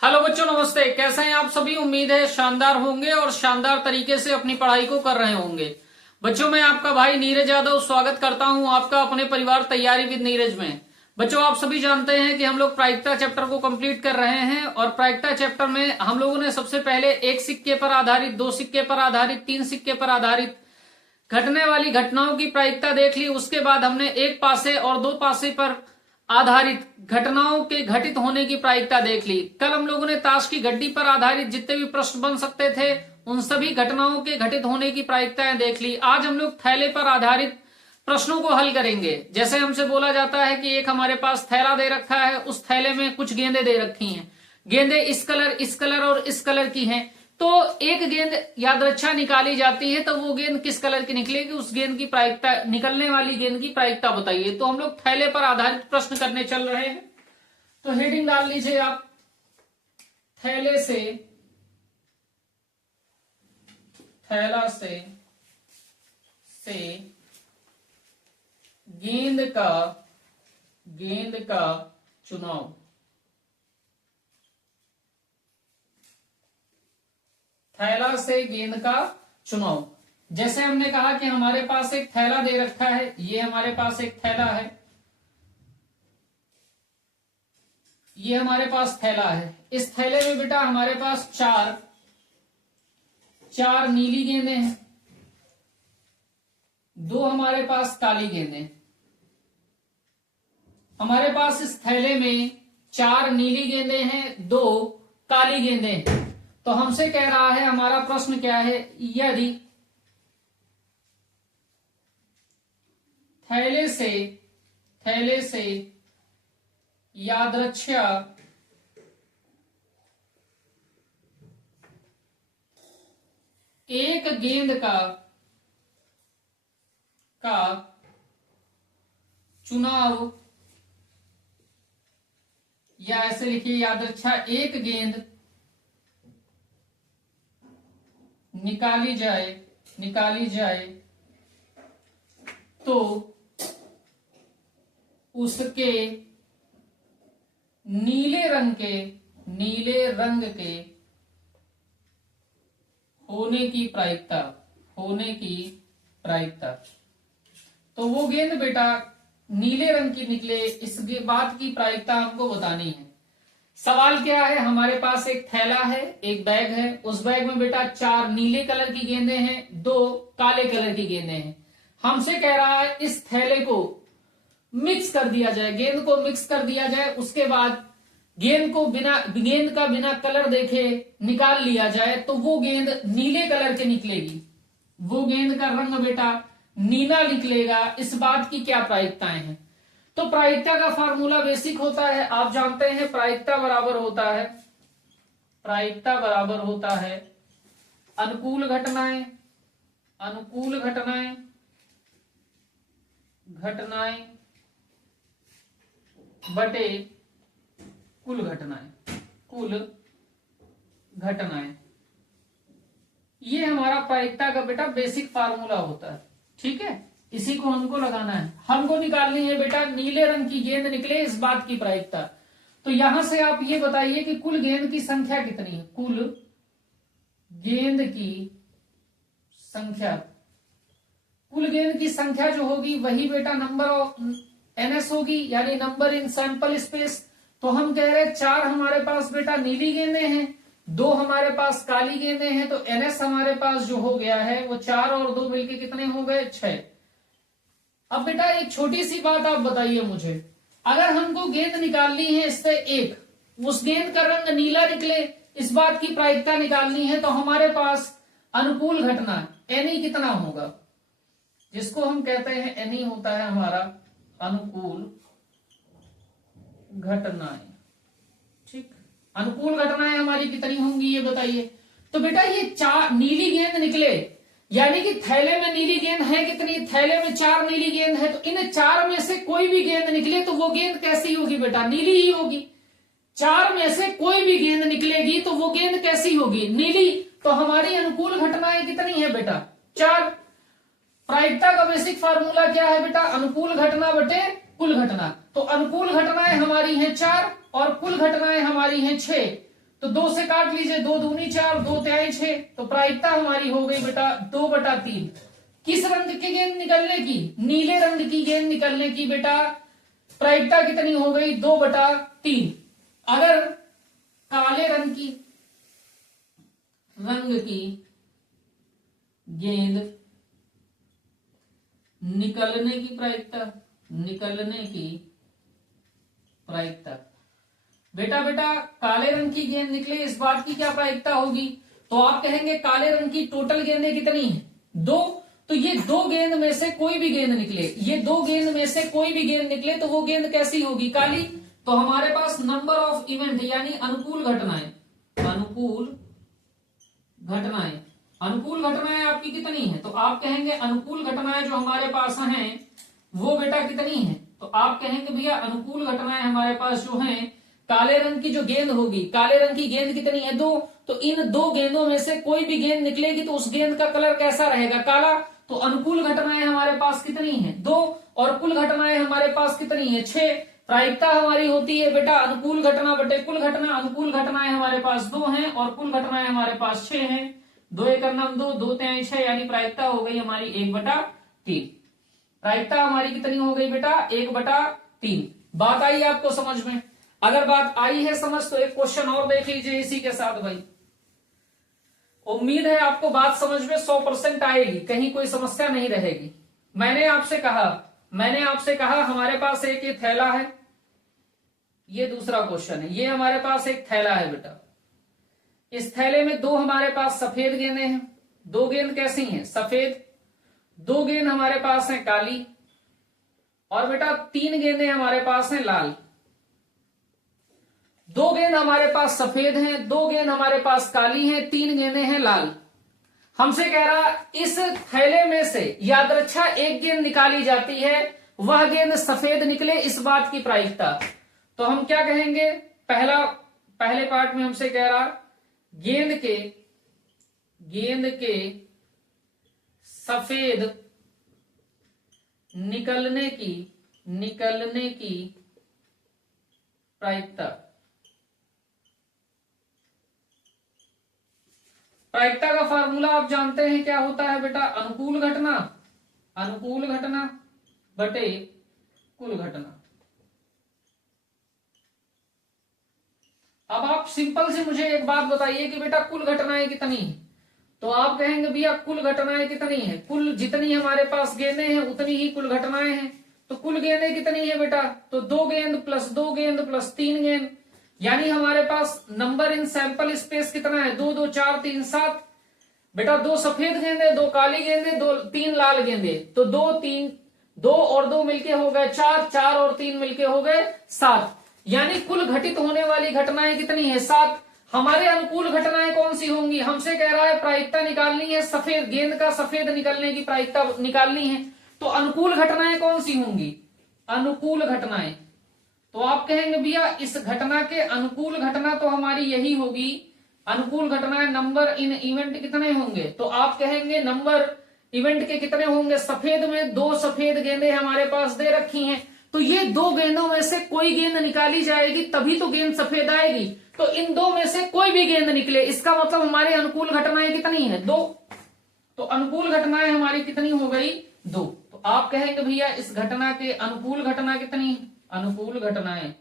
Hello बच्चों, नमस्ते। कैसे हैं आप सभी? उम्मीद है शानदार होंगे और शानदार तरीके से अपनी पढ़ाई को कर रहे होंगे। बच्चों, मैं आपका भाई नीरज यादव स्वागत करता हूं आपका अपने परिवार तैयारी विद नीरज में। बच्चों, आप सभी जानते हैं कि हम लोग प्रायिकता चैप्टर को कंप्लीट कर रहे हैं और प्रायिकता चैप्टर में हम लोगों ने सबसे पहले एक सिक्के पर आधारित, दो सिक्के पर आधारित, तीन सिक्के पर आधारित घटने वाली घटनाओं की प्रायिकता देख ली। उसके बाद हमने एक पासे और दो पासे पर आधारित घटनाओं के घटित होने की प्रायिकता देख ली। कल हम लोगों ने ताश की गड्डी पर आधारित जितने भी प्रश्न बन सकते थे उन सभी घटनाओं के घटित होने की प्रायिकताएं देख ली। आज हम लोग थैले पर आधारित प्रश्नों को हल करेंगे। जैसे हमसे बोला जाता है कि एक हमारे पास थैला दे रखा है, उस थैले में कुछ गेंदें दे रखी हैं। गेंदें इस कलर और इस कलर की हैं। तो एक गेंद यादृच्छा निकाली जाती है, तो वो गेंद किस कलर की निकलेगी, उस गेंद की प्रायिकता, निकलने वाली गेंद की प्रायिकता बताइए। तो हम लोग थैले पर आधारित प्रश्न करने चल रहे हैं। तो हेडिंग डाल लीजिए आप, थैले से, थैला से गेंद का चुनाव। थैला से गेंद का चुनाव। जैसे हमने कहा कि हमारे पास एक थैला दे रखा है, ये हमारे पास एक थैला है, ये हमारे पास थैला है। इस थैले में बेटा हमारे पास चार नीली गेंदें हैं, दो हमारे पास काली गेंदें। हमारे पास इस थैले में चार नीली गेंदें हैं, दो काली गेंदें हैं। तो हमसे कह रहा है, हमारा प्रश्न क्या है, यदि थैले से यादृच्छा एक गेंद का चुनाव, या ऐसे लिखिए, यादृच्छा एक गेंद निकाली जाए तो उसके नीले रंग के होने की प्रायिकता। तो वो गेंद बेटा नीले रंग की निकले, इस बात की प्रायिकता हमको बतानी है। सवाल क्या है, हमारे पास एक थैला है, एक बैग है, उस बैग में बेटा चार नीले कलर की गेंदें हैं, दो काले कलर की गेंदें हैं। हमसे कह रहा है इस थैले को मिक्स कर दिया जाए, गेंद को मिक्स कर दिया जाए, उसके बाद गेंद का बिना कलर देखे निकाल लिया जाए, तो वो गेंद नीले कलर की निकलेगी। वो गेंद का रंग बेटा नीला निकलेगा। इस बात की क्या प्रायिकताएं हैं? तो प्रायिकता का फार्मूला बेसिक होता है, आप जानते हैं, प्रायिकता बराबर होता है अनुकूल घटनाएं बटे कुल घटनाएं। ये हमारा प्रायिकता का बेटा बेसिक फार्मूला होता है। ठीक है, इसी को हमको लगाना है। हमको निकालनी है बेटा नीले रंग की गेंद निकले, इस बात की प्रायिकता। तो यहां से आप ये बताइए कि कुल गेंद की संख्या कितनी है। कुल गेंद की संख्या जो होगी वही बेटा नंबर ऑफ NS होगी, यानी नंबर इन सैंपल स्पेस। तो हम कह रहे हैं चार हमारे पास बेटा नीली गेंदें हैं, दो हमारे पास काली गेंदें हैं, तो NS हमारे पास जो हो गया है वो चार और दो मिलके कितने हो गए, 6। अब बेटा एक छोटी सी बात आप बताइए मुझे, अगर हमको गेंद निकालनी है इससे एक, उस गेंद का रंग नीला निकले, इस बात की प्रायिकता निकालनी है, तो हमारे पास अनुकूल घटना NE कितना होगा, जिसको हम कहते हैं NE होता है हमारा अनुकूल घटनाएं। ठीक, अनुकूल घटनाएं हमारी कितनी होंगी ये बताइए। तो बेटा ये चार नीली गेंद निकले, यानी कि थैले में नीली गेंद है कितनी, थैले में चार नीली गेंद है, तो इन चार में से कोई भी गेंद निकले तो वो गेंद कैसी होगी बेटा, नीली ही होगी। चार में से कोई भी गेंद निकलेगी तो वो गेंद कैसी होगी, नीली। तो हमारी अनुकूल घटनाएं कितनी है बेटा, 4। प्रायिकता का बेसिक फार्मूला क्या है बेटा, अनुकूल घटना बटे कुल घटना। तो अनुकूल घटनाएं हमारी हैं 4 और कुल घटनाएं हमारी हैं 6। तो 2 से काट लीजिए, 2 दूनी 4, 2 तिहाई 6, तो प्रायिकता हमारी हो गई बेटा 2/3। किस रंग की गेंद निकलने की? नीले रंग की गेंद निकलने की बेटा प्रायिकता कितनी हो गई? 2/3। अगर काले रंग की गेंद निकलने की प्रायिकता बेटा काले रंग की गेंद निकले, इस बात की क्या प्रायिकता होगी? तो आप कहेंगे काले रंग की टोटल गेंदें कितनी है? 2। तो ये 2 गेंद में से कोई भी गेंद निकले, ये 2 गेंद में से कोई भी गेंद निकले तो वो गेंद कैसी होगी? काली। तो हमारे पास नंबर ऑफ इवेंट यानी अनुकूल घटनाएं आपकी कितनी है? तो आप कहेंगे अनुकूल घटनाएं जो हमारे पास हैं वो बेटा कितनी है? तो आप कहेंगे भैया अनुकूल घटनाएं हमारे पास जो हैं, काले रंग की जो गेंद होगी, काले रंग की गेंद कितनी है? 2। तो इन 2 गेंदों में से कोई भी गेंद निकलेगी तो उस गेंद का कलर कैसा रहेगा? काला। तो अनुकूल घटनाएं हमारे पास कितनी है? 2। और कुल घटनाएं हमारे पास कितनी है? 6। प्रायिकता हमारी होती है बेटा अनुकूल घटना बटे कुल घटना। अनुकूल घटनाएं हमारे पास 2 हैं और कुल घटनाएं हमारे पास 6 हैं। 2 एकड़ 2, 2 तिहाई 6, यानी प्रायिकता हो गई हमारी 1/3। प्रायिकता हमारी कितनी हो गई बेटा? 1/3। बात आई आपको समझ में? अगर बात आई है समझ तो एक क्वेश्चन और देख लीजिए इसी के साथ भाई। उम्मीद है आपको बात समझ में 100% आएगी, कहीं कोई समस्या नहीं रहेगी। मैंने आपसे कहा हमारे पास एक ये थैला है, ये दूसरा क्वेश्चन है। ये हमारे पास एक थैला है बेटा, इस थैले में 2 हमारे पास सफेद गेंदें हैं। 2 गेंद कैसी हैं? सफेद। 2 गेंद हमारे पास हैं काली, और बेटा 3 गेंदें हमारे पास हैं लाल। 2 गेंद हमारे पास सफेद हैं, 2 गेंद हमारे पास काली हैं, 3 गेंदें हैं लाल। हमसे कह रहा इस थैले में से यादृच्छा एक गेंद निकाली जाती है, वह गेंद सफेद निकले, इस बात की प्रायिकता। तो हम क्या कहेंगे? पहले पार्ट में हमसे कह रहा गेंद के सफेद निकलने की प्रायिकता। प्रायिकता का फार्मूला आप जानते हैं क्या होता है बेटा? अनुकूल घटना बटे कुल घटना। अब आप सिंपल से मुझे एक बात बताइए कि बेटा कुल घटनाएं कितनी है? तो आप कहेंगे भैया कुल घटनाएं कितनी है? कुल जितनी हमारे पास गेंदें हैं उतनी ही कुल घटनाएं हैं। तो कुल गेंदें कितनी है बेटा? तो 2 गेंद प्लस 2 गेंद प्लस 3 गेंद, यानी हमारे पास नंबर इन सैंपल स्पेस कितना है? 2, 2, 4, 3, 7। बेटा 2 सफेद गेंदे, 2 काली गेंदे, 3 लाल गेंदे, तो 2 और 2 मिलके हो गए 4, 4 और 3 मिलके हो गए 7, यानी कुल घटित होने वाली घटनाएं कितनी है? 7। हमारे अनुकूल घटनाएं कौन सी होंगी? हमसे कह रहा है प्रायिकता निकालनी है, सफेद गेंद का सफेद निकलने की प्रायिकता निकालनी है, तो अनुकूल घटनाएं कौन सी होंगी? अनुकूल घटनाएं। तो आप कहेंगे भैया इस घटना के अनुकूल घटना तो हमारी यही होगी। अनुकूल घटनाएं नंबर इन इवेंट कितने होंगे? तो आप कहेंगे नंबर इवेंट के कितने होंगे? सफेद में 2 सफेद गेंदें हमारे पास दे रखी हैं, तो ये 2 गेंदों में से कोई गेंद निकाली जाएगी तभी तो गेंद सफेद आएगी। तो इन 2 में से कोई भी गेंद निकले, इसका मतलब हमारे अनुकूल घटनाएं कितनी है? 2। तो अनुकूल घटनाएं हमारी कितनी हो गई? 2। तो आप कहेंगे भैया इस घटना के अनुकूल घटना कितनी है? अनुकूल घटनाएं,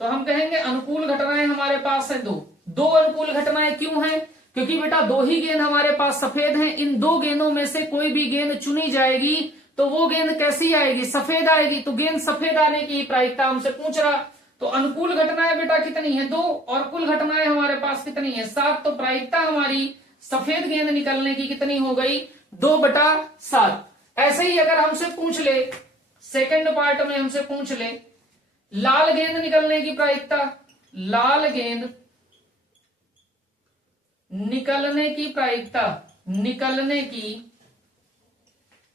तो हम कहेंगे अनुकूल घटनाएं हमारे पास है 2। 2 अनुकूल घटनाएं क्यों हैं? क्योंकि बेटा 2 ही गेंद हमारे पास सफेद हैं। इन 2 गेंदों में से कोई भी गेंद चुनी जाएगी तो वो गेंद कैसी आएगी? सफेद आएगी। तो गेंद सफेद आने की प्रायिकता हमसे पूछ रहा। तो अनुकूल घटनाएं बेटा कितनी है? 2, और कुल घटनाएं हमारे पास कितनी है? 7। तो प्रायिकता हमारी सफेद गेंद निकलने की कितनी हो गई? 2/7। ऐसे ही अगर हमसे पूछ ले, सेकंड पार्ट में हमसे पूछ ले लाल गेंद निकलने की प्रायिकता, लाल गेंद निकलने की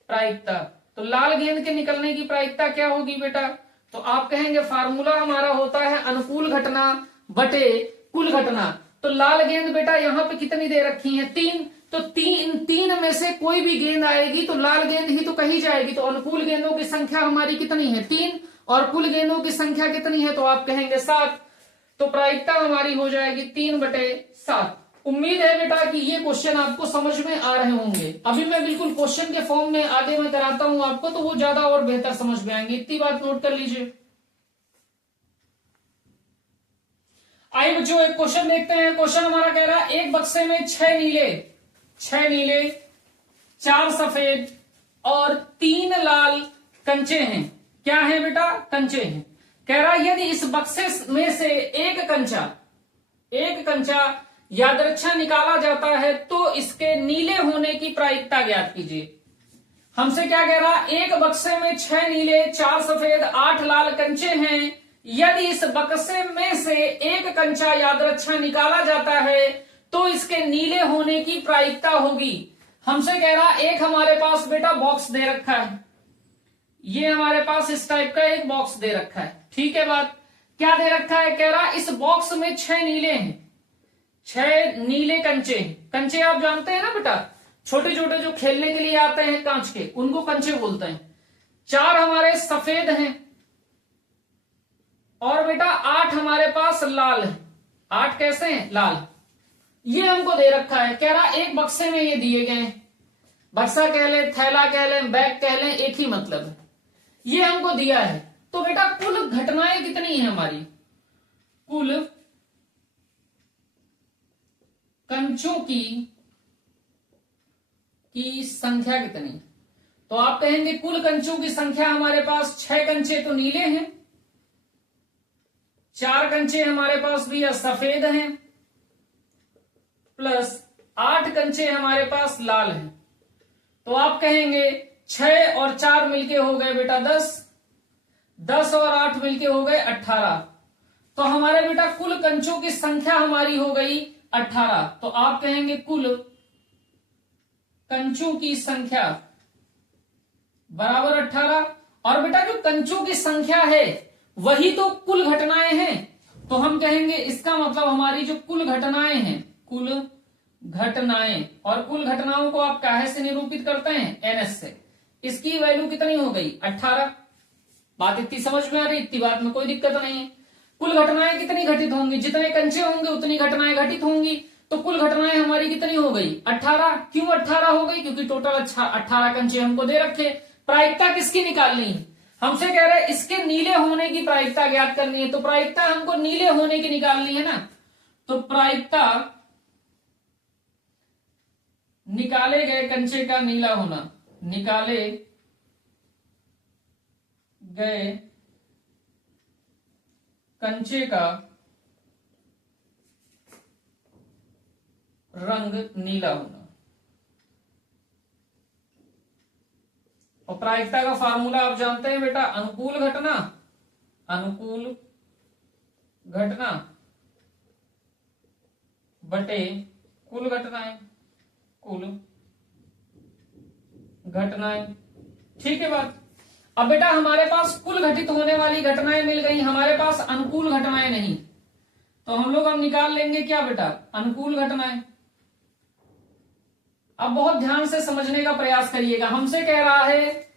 प्रायिकता, तो लाल गेंद के निकलने की प्रायिकता क्या होगी बेटा? तो आप कहेंगे फार्मूला हमारा होता है अनुकूल घटना बटे कुल घटना। तो लाल गेंद बेटा यहां पे कितनी दे रखी है? 3। तो 3 में से कोई भी गेंद आएगी तो लाल गेंद ही तो कही जाएगी। तो अनुकूल गेंदों की संख्या हमारी कितनी है? 3, और कुल गेंदों की संख्या कितनी है? तो आप कहेंगे 7। तो प्रायिकता हमारी हो जाएगी 3/7। उम्मीद है बेटा कि ये क्वेश्चन आपको समझ में आ रहे होंगे। अभी मैं बिल्कुल क्वेश्चन के फॉर्म में आगे मैं कराता हूं आपको, तो वो ज्यादा और बेहतर समझ में आएंगे। इतनी बात नोट कर लीजिए। आइए बच्चों एक क्वेश्चन देखते हैं। क्वेश्चन हमारा कह रहा है एक बक्से में 6 नीले 4 सफेद और 3 लाल कंचे हैं। क्या है बेटा? कंचे हैं। कह रहा है यदि इस बक्से में से एक कंचा यादृच्छा निकाला जाता है तो इसके नीले होने की प्रायिकता ज्ञात कीजिए। हमसे क्या कह रहा? एक बक्से में 6 नीले 4 सफेद 8 लाल कंचे हैं। यदि इस बक्से में से एक कंचा यादृच्छा निकाला जाता है तो इसके नीले होने की प्रायिकता होगी। हमसे कह रहा एक हमारे पास बेटा बॉक्स दे रखा है, ये हमारे पास इस टाइप का एक बॉक्स दे रखा है। ठीक है बात, क्या दे रखा है? कह रहा इस बॉक्स में 6 नीले हैं, 6 नीले कंचे हैं। कंचे आप जानते हैं ना बेटा, छोटे छोटे जो खेलने के लिए आते हैं कांच के, उनको कंचे बोलते हैं। 4 हमारे सफेद हैं और बेटा 8 हमारे पास लाल है। 8 कैसे हैं? लाल। ये हमको दे रखा है। कह रहा एक बक्से में ये दिए गए हैं, बक्सा कह लें, थैला कह लें, बैग कह लें, एक ही मतलब है। ये हमको दिया है। तो बेटा कुल घटनाएं कितनी है हमारी? कुल कंचों की संख्या कितनी? तो आप कहेंगे कुल कंचों की संख्या हमारे पास 6 कंचे तो नीले हैं, 4 कंचे हमारे पास भी सफेद हैं, प्लस 8 कंचे हमारे पास लाल हैं। तो आप कहेंगे 6 और 4 मिलके हो गए बेटा 10, 10 और 8 मिलके हो गए 18। तो हमारे बेटा कुल कंचों की संख्या हमारी हो गई 18। तो आप कहेंगे कुल कंचों की संख्या बराबर 18। और बेटा जो कंचों की संख्या है वही तो कुल घटनाएं हैं। तो हम कहेंगे इसका मतलब हमारी जो कुल घटनाएं हैं, कुल घटनाएं, और कुल घटनाओं को आप काहे से निरूपित करते हैं? एनएस से। इसकी वैल्यू कितनी हो गई? 18। बात इतनी समझ में आ रही? इतनी बात में कोई दिक्कत नहीं है। कुल घटनाएं कितनी घटित होंगी? जितने कंचे होंगे उतनी घटनाएं घटित होंगी। तो कुल घटनाएं हमारी कितनी हो गई? 18। क्यों 18 हो गई? क्योंकि टोटल 18 कंचे हमको दे रखे। प्रायिकता किसकी निकालनी है? हमसे कह रहे हैं इसके नीले होने की प्रायिकता ज्ञात करनी है। तो प्रायिकता हमको नीले होने की निकालनी है ना। तो प्रायिकता निकाले गए कंचे का नीला होना, निकाले गए कंचे का रंग नीला होना। और प्रायिकता का फार्मूला आप जानते हैं बेटा, अनुकूल घटना बटे कुल घटनाएं। ठीक है बात। अब बेटा हमारे पास कुल घटित होने वाली घटनाएं मिल गई, हमारे पास अनुकूल घटनाएं नहीं। तो हम लोग निकाल लेंगे क्या बेटा? अनुकूल घटनाएं। अब बहुत ध्यान से समझने का प्रयास करिएगा। हमसे कह रहा है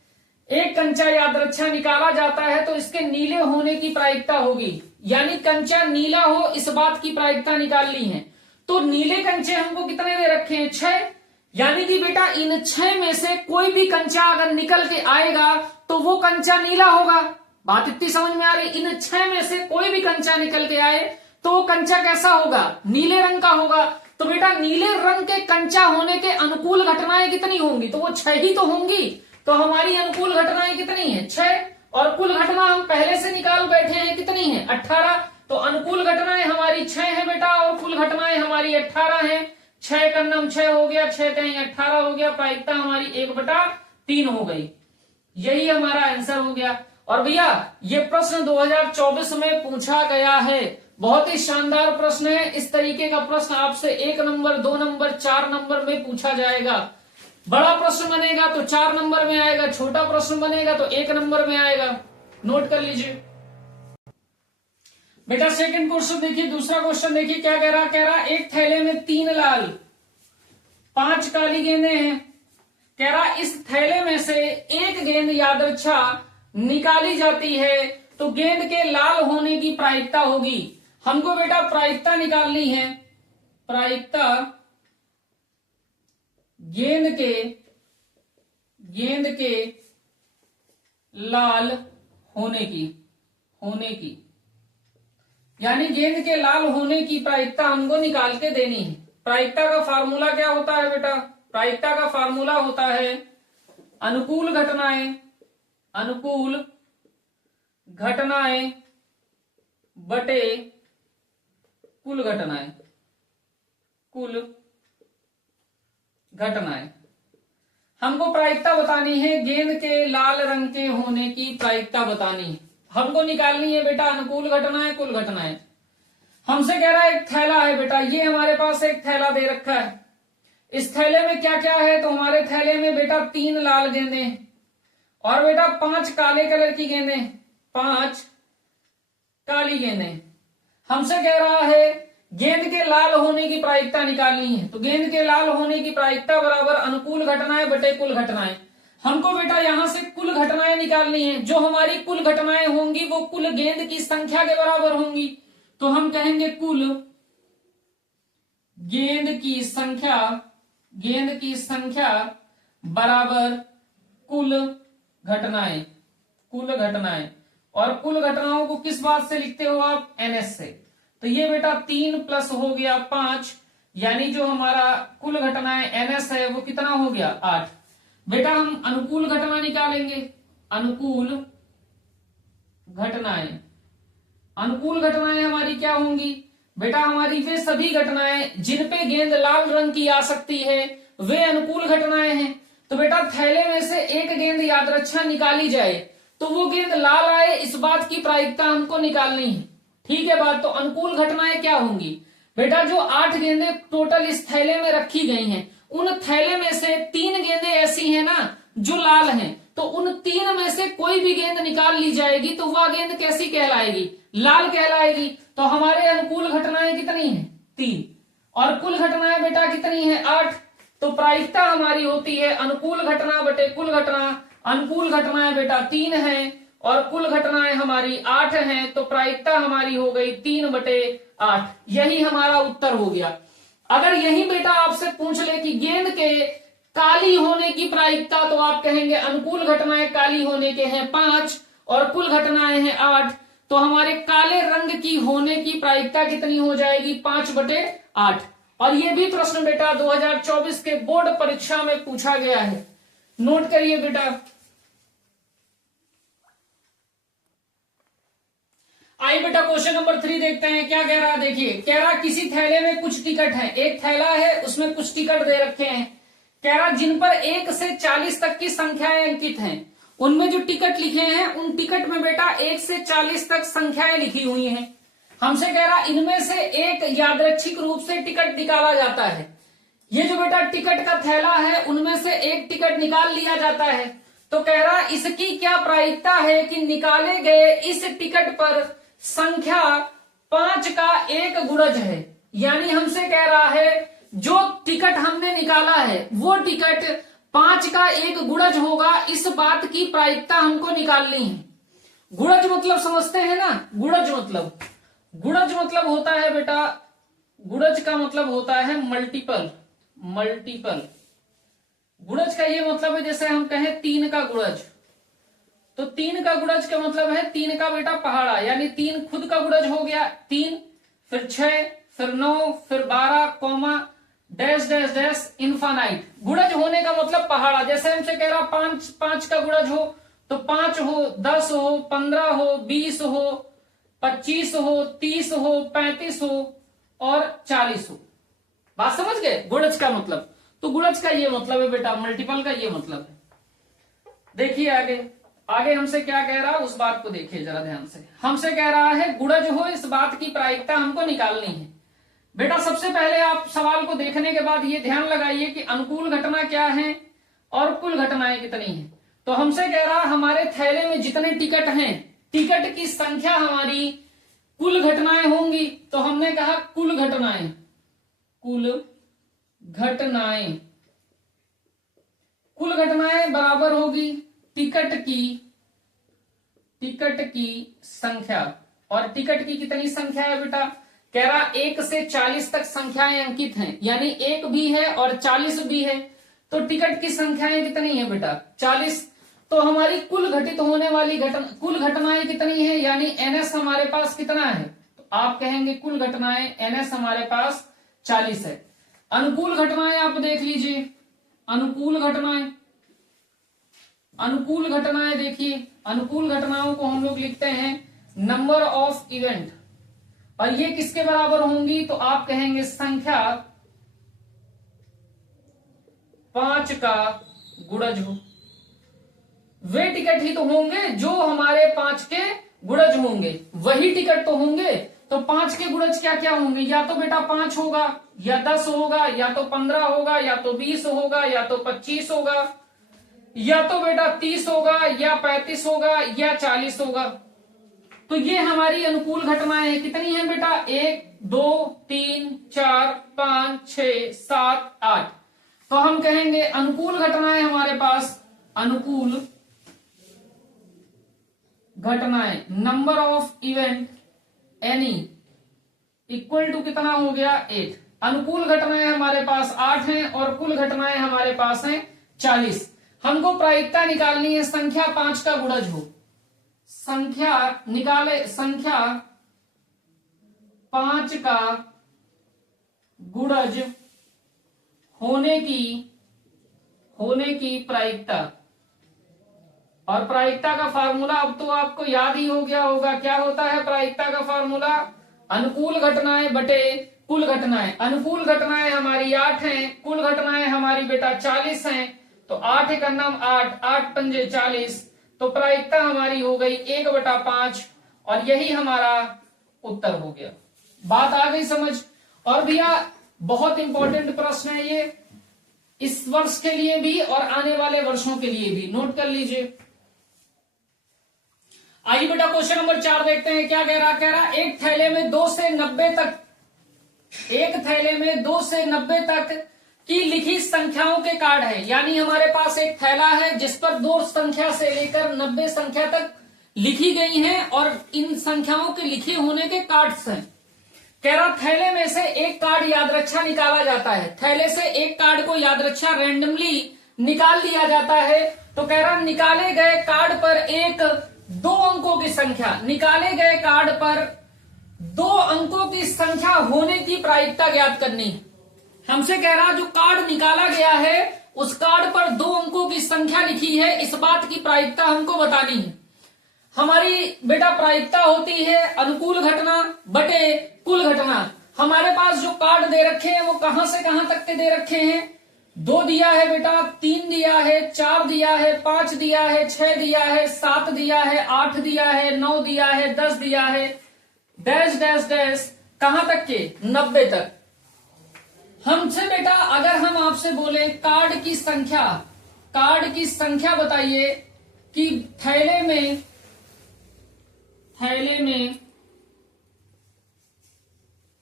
एक कंचा यादृच्छा निकाला जाता है तो इसके नीले होने की प्रायिकता होगी, यानी कंचा नीला हो इस बात की प्रायिकता निकालनी है। तो नीले कंचे हमको कितने दे रखे हैं? 6। यानी कि बेटा इन 6 में से कोई भी कंचा अगर निकल के आएगा तो वो कंचा नीला होगा। बात इतनी समझ में आ रही? इन 6 में से कोई भी कंचा निकल के आए तो वो कंचा कैसा होगा? नीले रंग का होगा। तो बेटा नीले रंग के कंचा होने के अनुकूल घटनाएं कितनी होंगी? तो वो 6 ही तो होंगी। तो हमारी अनुकूल घटनाएं कितनी है? 6। और कुल घटना हम पहले से निकाल बैठे हैं, कितनी है? 18। तो अनुकूल घटनाएं हमारी 6 है बेटा और कुल घटनाएं हमारी 18 है। 6 का नाम 6 हो गया, 6 कहीं 18 हो गया। प्रायिकता हमारी 1/3 हो गई। यही हमारा आंसर हो गया। और भैया ये प्रश्न 2024 में पूछा गया है, बहुत ही शानदार प्रश्न है। इस तरीके का प्रश्न आपसे 1 नंबर, 2 नंबर, 4 नंबर में पूछा जाएगा। बड़ा प्रश्न बनेगा तो 4 नंबर में आएगा, छोटा प्रश्न बनेगा तो 1 नंबर में आएगा। नोट कर लीजिए बेटा। सेकंड क्वेश्चन देखिए, दूसरा क्वेश्चन देखिए क्या कह रहा? कह रहा एक थैले में 3 लाल 5 काली गेंदें हैं। कह रहा इस थैले में से एक गेंद यादृच्छा निकाली जाती है तो गेंद के लाल होने की प्रायिकता होगी। हमको बेटा प्रायिकता निकालनी है, प्रायिकता गेंद के लाल होने की यानी गेंद के लाल होने की प्रायिकता हमको निकाल के देनी है। प्रायिकता का फार्मूला क्या होता है बेटा? प्रायिकता का फार्मूला होता है अनुकूल घटनाएं बटे कुल घटनाएं। हमको प्रायिकता बतानी है, गेंद के लाल रंग के होने की प्रायिकता बतानी है। हमको निकालनी है बेटा अनुकूल घटनाएं कुल घटनाएं। हमसे कह रहा है एक थैला है बेटा, ये हमारे पास एक थैला दे रखा है। इस थैले में क्या क्या है? तो हमारे थैले में बेटा 3 लाल गेंदे और बेटा 5 काले कलर की गेंदे, 5 काली गेंदे। हमसे कह रहा है गेंद के लाल होने की प्रायिकता निकालनी है। तो गेंद के लाल होने की प्रायिकता बराबर अनुकूल घटनाएं बटे कुल घटनाएं। हमको बेटा यहां से कुल घटनाएं निकालनी है। जो हमारी कुल घटनाएं होंगी वो कुल गेंद की संख्या के बराबर होंगी। तो हम कहेंगे कुल गेंद की संख्या बराबर कुल घटनाएं। और कुल घटनाओं को किस बात से लिखते हो आप? NS से। तो ये बेटा 3 प्लस हो गया 5, यानी जो हमारा कुल घटनाएं NS है वो कितना हो गया? 8। बेटा हम अनुकूल घटना निकालेंगे। अनुकूल घटनाएं हमारी क्या होंगी बेटा? हमारी वे सभी घटनाएं जिन पे गेंद लाल रंग की आ सकती है वे अनुकूल घटनाएं हैं। तो बेटा थैले में से एक गेंद याद रक्षा निकाली जाए तो वो गेंद लाल आए, इस बात की प्रायिकता हमको निकालनी है। ठीक है बात? तो अनुकूल घटनाएं क्या होंगी बेटा? जो 8 गेंदें टोटल इस थैले में रखी गई हैं, उन थैले में से 3 गेंदें ऐसी हैं ना जो लाल हैं, तो उन 3 में से कोई भी गेंद निकाल ली जाएगी तो वह गेंद कैसी कहलाएगी? लाल कहलाएगी। तो हमारे अनुकूल घटनाएं कितनी हैं? 3। और कुल घटनाएं बेटा कितनी है? 8। तो प्रायिकता हमारी होती है अनुकूल घटना बटे कुल घटना। अनुकूल घटनाएं बेटा 3 है और कुल घटनाएं हमारी 8 हैं, तो प्रायिकता हमारी हो गई 3 बटे 8। यही हमारा उत्तर हो गया। अगर यही बेटा आपसे पूछ ले कि गेंद के काली होने की प्रायिकता, तो आप कहेंगे अनुकूल घटनाएं काली होने के हैं 5 और कुल घटनाएं हैं 8। तो हमारे काले रंग की होने की प्रायिकता कितनी हो जाएगी? 5 बटे 8। और ये भी प्रश्न बेटा 2024 के बोर्ड परीक्षा में पूछा गया है, नोट करिए बेटा। आइए बेटा क्वेश्चन नंबर 3 देखते हैं क्या कह रहा है। देखिए कह रहा किसी थैले में कुछ टिकट है, एक थैला है उसमें कुछ टिकट दे रखे हैं। कह रहा जिन पर 1 से 40 तक की संख्याएं अंकित हैं, उनमें जो टिकट लिखे हैं उन टिकट में बेटा 1 से 40 तक संख्याएं लिखी हुई हैं। हमसे कह रहा इनमें से एक यादृच्छिक रूप से टिकट निकाला जाता है। ये जो बेटा टिकट का थैला है उनमें से एक टिकट निकाल लिया जाता है। तो कह रहा इसकी क्या प्रायिकता है कि निकाले गए इस टिकट पर संख्या 5 का एक गुणज है। यानी हमसे कह रहा है जो टिकट हमने निकाला है वो टिकट 5 का एक गुणज होगा, इस बात की प्रायिकता हमको निकालनी है। गुणज मतलब समझते हैं ना? गुणज मतलब होता है बेटा, गुणज का मतलब होता है मल्टीपल। गुणज का ये मतलब है जैसे हम कहें 3 का गुणज, तो 3 का गुणज का मतलब है 3 का बेटा पहाड़ा, यानी 3 खुद का गुणज हो गया 3, फिर 6, फिर 9, फिर 12 comma dash dash dash infinite. गुणज होने का मतलब पहाड़ा। जैसे हमसे कह रहा 5 का गुणज हो तो 5 हो, 10 हो, 15 हो, 20 हो, 25 हो, 30 हो, 35 हो और 40 हो। बात समझ गए गुणज का मतलब? तो गुणज का ये मतलब है बेटा, मल्टीपल का ये मतलब है। देखिए आगे हमसे क्या कह रहा है उस बात को देखिए जरा ध्यान से। हमसे कह रहा है गुणज हो, इस बात की प्रायिकता हमको निकालनी है। बेटा सबसे पहले आप सवाल को देखने के बाद ये ध्यान लगाइए कि अनुकूल घटना क्या है और कुल घटनाएं कितनी हैं। तो हमसे कह रहा हमारे थैले में जितने टिकट हैं, टिकट की संख्या हमारी कुल घटनाएं होंगी। तो हमने कहा कुल घटनाएं बराबर होगी टिकट की संख्या। और टिकट की कितनी संख्या है बेटा? कह रहा 1 से 40 तक संख्याएं अंकित हैं, यानी 1 भी है और 40 भी है, तो टिकट की संख्याएं कितनी है बेटा? 40। तो हमारी कुल घटित होने वाली कुल घटनाएं कितनी है, यानी एनएस हमारे पास कितना है? तो आप कहेंगे कुल घटनाएं एनएस हमारे पास 40 है। अनुकूल घटनाएं आप देख लीजिए, अनुकूल घटनाएं देखिए, अनुकूल घटनाओं को हम लोग लिखते हैं नंबर ऑफ इवेंट, और ये किसके बराबर होंगी? तो आप कहेंगे संख्या 5 का गुणज हो। वे टिकट ही तो होंगे जो हमारे 5 के गुणज होंगे, वही टिकट तो होंगे। तो 5 के गुणज क्या क्या होंगे? या तो बेटा 5 होगा, या 10 होगा, या तो 15 होगा, या तो 20 होगा, या तो 25 होगा, या तो बेटा 30 होगा, या 35 होगा, या 40 होगा। तो ये हमारी अनुकूल घटनाएं हैं। कितनी है बेटा? 1 2 3 4 5 6 7 8। तो हम कहेंगे अनुकूल घटनाएं हमारे पास, अनुकूल घटनाएं number of event any equal to कितना हो गया? 8। अनुकूल घटनाएं हमारे पास 8 हैं और कुल घटनाएं हमारे पास हैं 40। हमको प्रायिकता निकालनी है, संख्या 5 का गुणज हो। संख्या निकाले, संख्या 5 का गुणज होने की प्रायिकता। और प्रायिकता का फार्मूला अब तो आपको याद ही हो गया होगा। क्या होता है प्रायिकता का फार्मूला? अनुकूल घटनाएं बटे कुल घटनाएं। अनुकूल घटनाएं हमारी 8 हैं, कुल घटनाएं हमारी बेटा 40 हैं। तो 8 एक नम 8, 8 पंजे 40। तो प्रायिकता हमारी हो गई 1/5, और यही हमारा उत्तर हो गया। बात आ गई समझ? और भैया बहुत इंपॉर्टेंट प्रश्न है ये, इस वर्ष के लिए भी और आने वाले वर्षों के लिए भी, नोट कर लीजिए। आइए बेटा क्वेश्चन नंबर 4 देखते हैं क्या कह रहा। एक थैले में 2 से 90 तक, एक थैले में 2 से 90 तक की लिखी संख्याओं के कार्ड है। यानी हमारे पास एक थैला है जिस पर 2 संख्या से लेकर 90 संख्या तक लिखी गई हैं, और इन संख्याओं के लिखे होने के कार्ड्स हैं। कह रहा थैले में से एक कार्ड याद रक्षा निकाला जाता है। थैले से एक कार्ड को याद रक्षा रैंडमली निकाल लिया जाता है। तो कह रहा निकाले गए कार्ड पर एक 2 अंकों की संख्या, निकाले गए कार्ड पर 2 अंकों की संख्या होने की प्रायिकता ज्ञात करनी है। हमसे कह रहा जो कार्ड निकाला गया है उस कार्ड पर 2 अंकों की संख्या लिखी है, इस बात की प्रायिकता हमको बतानी है। हमारी बेटा प्रायिकता होती है अनुकूल घटना बटे कुल घटना। हमारे पास जो कार्ड दे रखे हैं वो कहां से कहां तक के दे रखे हैं? 2 दिया है बेटा, 3 दिया है, 4 दिया है, 5 दिया है, 6 दिया है, 7 दिया है, 8 दिया है, 9 दिया है, 10 दिया है, डैश डैश डैश कहां तक के? 90 तक। हमसे बेटा अगर हम आपसे बोले कार्ड की संख्या बताइए कि थैले में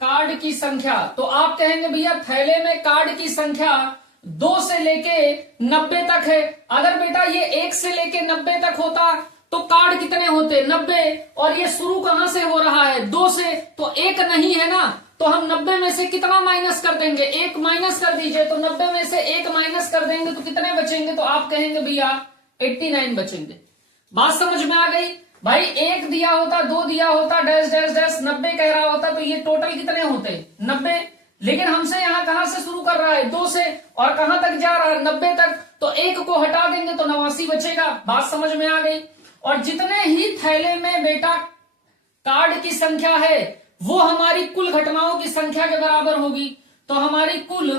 कार्ड की संख्या, तो आप कहेंगे भैया थैले में कार्ड की संख्या 2 से लेके 90 तक है। अगर बेटा ये 1 से लेके 90 तक होता तो कार्ड कितने होते? 90। और ये शुरू कहां से हो रहा है? 2 से, तो 1 नहीं है ना। तो हम 90 में से कितना माइनस कर देंगे? 1 माइनस कर दीजिए। तो 90 में से 1 माइनस कर देंगे तो कितने बचेंगे? तो आप कहेंगे भैया 89 बचेंगे। बात समझ में आ गई? भाई 1 दिया होता, 2 दिया होता, डैश डैश डैश 90 कह रहा होता, तो ये टोटल कितने होते? 90। लेकिन हमसे यहाँ कहां से शुरू कर रहा है? 2 से, और कहां तक जा रहा है? 90 तक। तो 1 को हटा देंगे तो 89 बचेगा। बात समझ में आ गई? और जितने ही थैले में बेटा कार्ड की संख्या है वो हमारी कुल घटनाओं की संख्या के बराबर होगी। तो हमारी कुल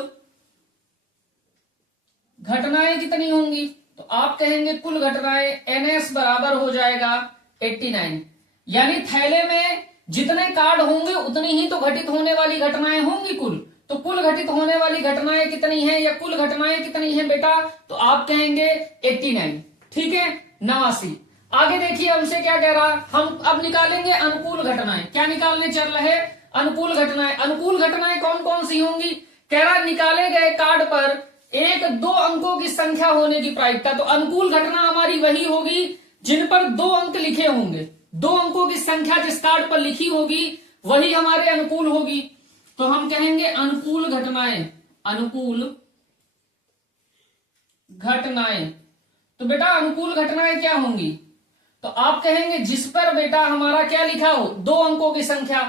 घटनाएं कितनी होंगी? तो आप कहेंगे कुल घटनाएं एनएस बराबर हो जाएगा 89। यानी थैले में जितने कार्ड होंगे उतनी ही तो घटित होने वाली घटनाएं होंगी कुल। तो कुल घटित होने वाली घटनाएं कितनी हैं, या कुल घटनाएं कितनी हैं बेटा? तो आप कहेंगे 89। ठीक है, 89। आगे देखिए हमसे क्या कह रहा, हम अब निकालेंगे अनुकूल घटनाएं। क्या निकालने चल रहे? अनुकूल घटनाएं। अनुकूल घटनाएं कौन कौन सी होंगी? कह रहा निकाले गए कार्ड पर 1-2 अंकों की संख्या होने की प्रायिकता। तो अनुकूल घटना हमारी वही होगी जिन पर 2 अंक लिखे होंगे। 2 अंकों की संख्या जिस कार्ड पर लिखी होगी वही हमारे अनुकूल होगी। तो हम कहेंगे अनुकूल घटनाएं, अनुकूल घटनाएं। तो बेटा अनुकूल घटनाएं क्या होंगी? तो आप कहेंगे जिस पर बेटा हमारा क्या लिखा हो, 2 अंकों की संख्या।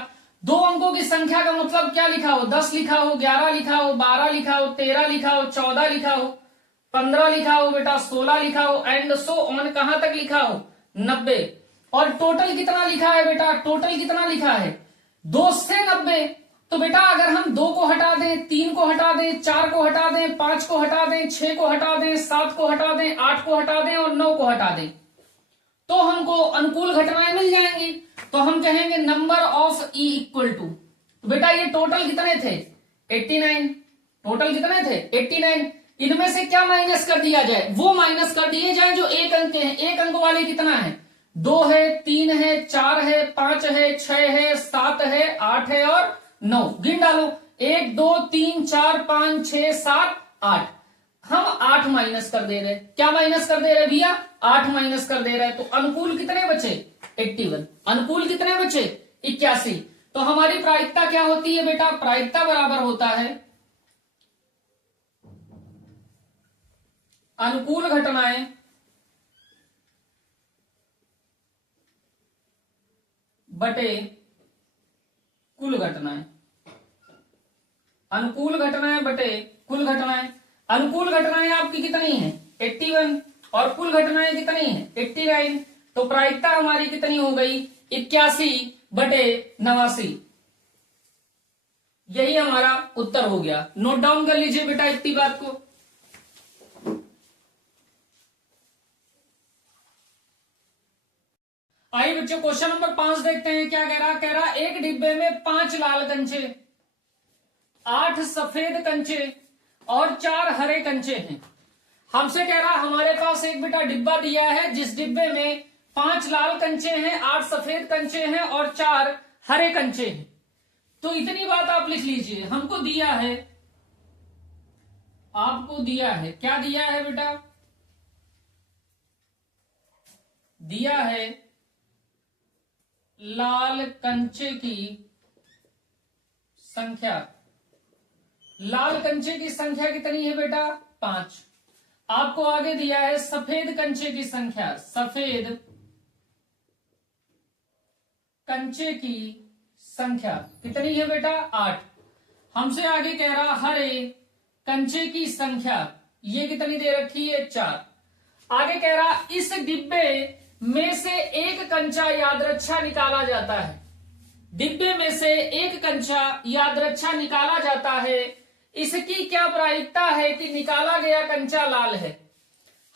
2 अंकों की संख्या का मतलब क्या लिखा हो, 10 लिखा हो, 11 लिखा हो, 12 लिखा हो, 13 लिखा हो, 14 लिखा हो, 15 लिखा हो बेटा, 16 लिखा हो, एंड सो ऑन कहां तक लिखा हो, 90। और टोटल कितना लिखा है बेटा, टोटल कितना लिखा है, 2 से 90। तो बेटा अगर हम 2 को हटा दें, 3 को हटा दें, 4 को हटा दें, 5 को हटा दें, 6 को हटा दें, 7 को हटा दें, 8 को हटा दें और 9 को हटा दें, तो हमको अनुकूल घटनाएं मिल जाएंगी। तो हम कहेंगे number of E equal to, तो बेटा ये टोटल कितने थे, 89। टोटल कितने थे, 89। इनमें से क्या माइनस कर दिया जाए, वो माइनस कर दिए जाए जो एक अंक के हैं। एक अंक वाले कितना है, 2 है, 3 है, 4 है, 5 है, 6 है, 7 है, 8 है और 9। गिन डालो, 1 2 3 4 5 6 7 8। हम 8 माइनस कर दे रहे, क्या माइनस कर दे रहे भैया, 8 माइनस कर दे रहे। तो अनुकूल कितने बचे, 81। अनुकूल कितने बचे, 81। तो हमारी प्रायिकता क्या होती है बेटा, प्रायिकता बराबर होता है अनुकूल घटनाएं बटे कुल घटनाएं। अनुकूल घटनाएं बटे कुल घटनाएं। अनुकूल घटनाएं आपकी कितनी हैं, 81 और कुल घटनाएं कितनी हैं, 89। तो प्रायिकता हमारी कितनी हो गई, 81 बटे 89। यही हमारा उत्तर हो गया। नोट डाउन कर लीजिए बेटा इतनी बात को। आइए बच्चों क्वेश्चन नंबर 5 देखते हैं क्या कह रहा एक डिब्बे में 5 लाल कंचे, 8 सफेद कंचे और 4 हरे कंचे हैं। हमसे कह रहा हमारे पास एक बेटा डिब्बा दिया है जिस डिब्बे में 5 लाल कंचे हैं, 8 सफेद कंचे हैं और 4 हरे कंचे हैं। तो इतनी बात आप लिख लीजिए, हमको दिया है, आपको दिया है, क्या दिया है बेटा, दिया है लाल कंचे की संख्या। लाल कंचे की संख्या कितनी है बेटा, 5। आपको आगे दिया है सफेद कंचे की संख्या, सफेद कंचे की संख्या कितनी है बेटा, 8। हमसे आगे कह रहा हरे कंचे की संख्या, ये कितनी दे रखी है, 4। आगे कह रहा इस डिब्बे में से एक कंचा यादरच्छा निकाला जाता है। डिब्बे में से एक कंचा यादरच्छा निकाला जाता है, इसकी क्या प्रायिकता है कि निकाला गया कंचा लाल है।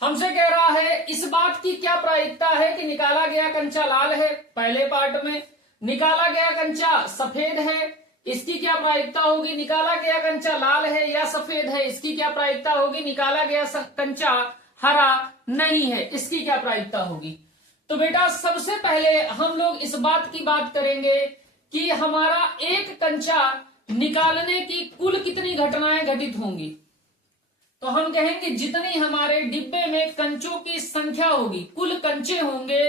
हमसे कह रहा है इस बात की क्या प्रायिकता है कि निकाला गया कंचा लाल है। पहले पार्ट में निकाला गया कंचा सफेद है, इसकी क्या प्रायिकता होगी, निकाला गया कंचा लाल है या सफेद है, इसकी क्या प्रायिकता होगी, निकाला गया कंचा हरा नहीं है, इसकी क्या प्रायिकता होगी। तो बेटा सबसे पहले हम लोग इस बात की बात करेंगे कि हमारा एक कंचा निकालने की कुल कितनी घटनाएं घटित होंगी। तो हम कहेंगे जितनी हमारे डिब्बे में कंचों की संख्या होगी, कुल कंचे होंगे,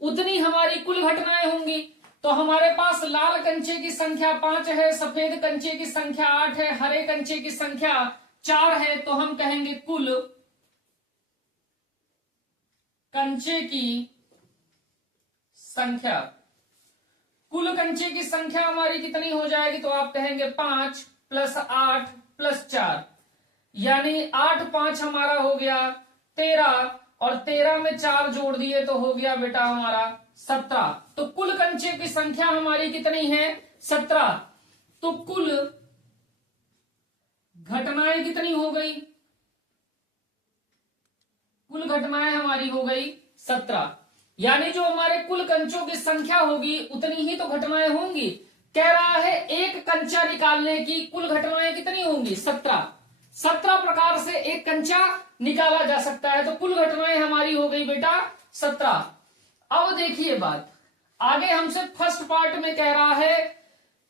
उतनी हमारी कुल घटनाएं होंगी। तो हमारे पास लाल कंचे की संख्या 5 है, सफेद कंचे की संख्या 8 है, हरे कंचे की संख्या 4 है। तो हम कहेंगे कुल कंचे की संख्या, कुल कंचे की संख्या हमारी कितनी हो जाएगी, तो आप कहेंगे 5 + 8 + 4, यानी 8 5 हमारा हो गया 13 और 13 में 4 जोड़ दिए तो हो गया बेटा हमारा 17। तो कुल कंचे की संख्या हमारी कितनी है, 17। तो कुल घटनाएं कितनी हो गई, कुल घटनाएं हमारी हो गई 17, यानी जो हमारे कुल कंचों की संख्या होगी उतनी ही तो घटनाएं होंगी। कह रहा है एक कंचा निकालने की कुल घटनाएं कितनी होंगी, 17। 17 प्रकार से एक कंचा निकाला जा सकता है, तो कुल घटनाएं हमारी हो गई बेटा 17। अब देखिए बात आगे, हमसे फर्स्ट पार्ट में कह रहा है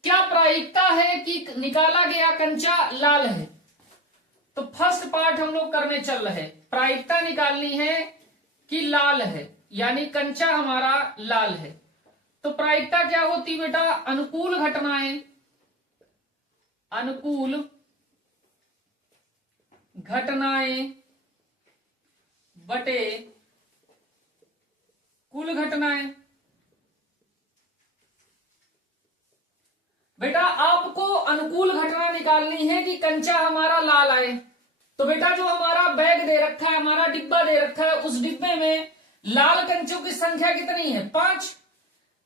क्या प्रायिकता है कि निकाला गया कंचा लाल है। तो फर्स्ट पार्ट हम लोग करने चल रहे, प्रायिकता निकालनी है कि लाल है, यानी कंचा हमारा लाल है। तो प्रायिकता क्या होती बेटा, अनुकूल घटनाएं, अनुकूल घटनाएं बटे कुल घटनाएं। बेटा आपको अनुकूल घटना निकालनी है कि कंचा हमारा लाल आए। तो बेटा जो हमारा बैग दे रखा है, हमारा डिब्बा दे रखा है, उस डिब्बे में लाल कंचों की संख्या कितनी है, 5।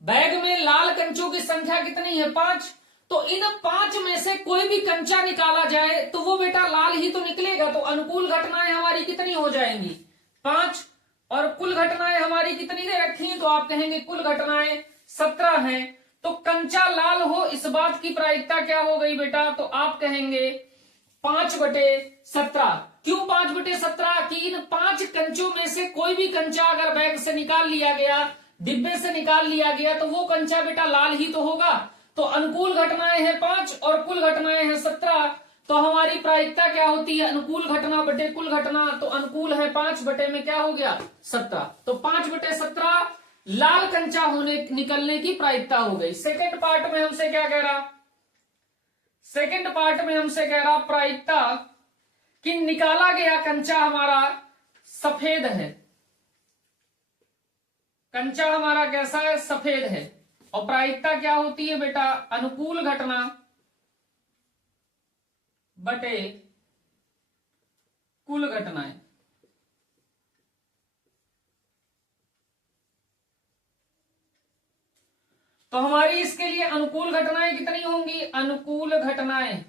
बैग में लाल कंचों की संख्या कितनी है, 5। तो इन 5 में से कोई भी कंचा निकाला जाए तो वो बेटा लाल ही तो निकलेगा। तो अनुकूल घटनाएं हमारी कितनी हो जाएंगी, 5। और कुल घटनाएं हमारी कितनी दे रखी हैं, तो आप कहेंगे कुल घटनाएं 17 हैं। तो कंचा लाल हो, इस बात की प्रायिकता क्या हो गई बेटा, तो आप कहेंगे 5/17। क्यों 5/17? कि इन 5 कंचों में से कोई भी कंचा अगर बैग से निकाल लिया गया, डिब्बे से निकाल लिया गया, तो वो कंचा बेटा लाल ही तो होगा। तो अनुकूल घटनाएं हैं 5 और कुल घटनाएं हैं 17। तो हमारी प्रायिकता क्या होती है, अनुकूल घटना बटे कुल घटना। तो अनुकूल है 5 बटे में क्या हो गया, 17। तो 5/17 लाल कंचा होने निकलने की प्रायिकता हो गई। सेकेंड पार्ट में हमसे क्या कह रहा, सेकेंड पार्ट में हमसे कह रहा प्रायिकता कि निकाला गया कंचा हमारा सफेद है, कंचा हमारा कैसा है, सफेद है। और प्रायिकता क्या होती है बेटा, अनुकूल घटना बटे कुल घटनाएं। तो हमारी इसके लिए अनुकूल घटनाएं कितनी होंगी, अनुकूल घटनाएं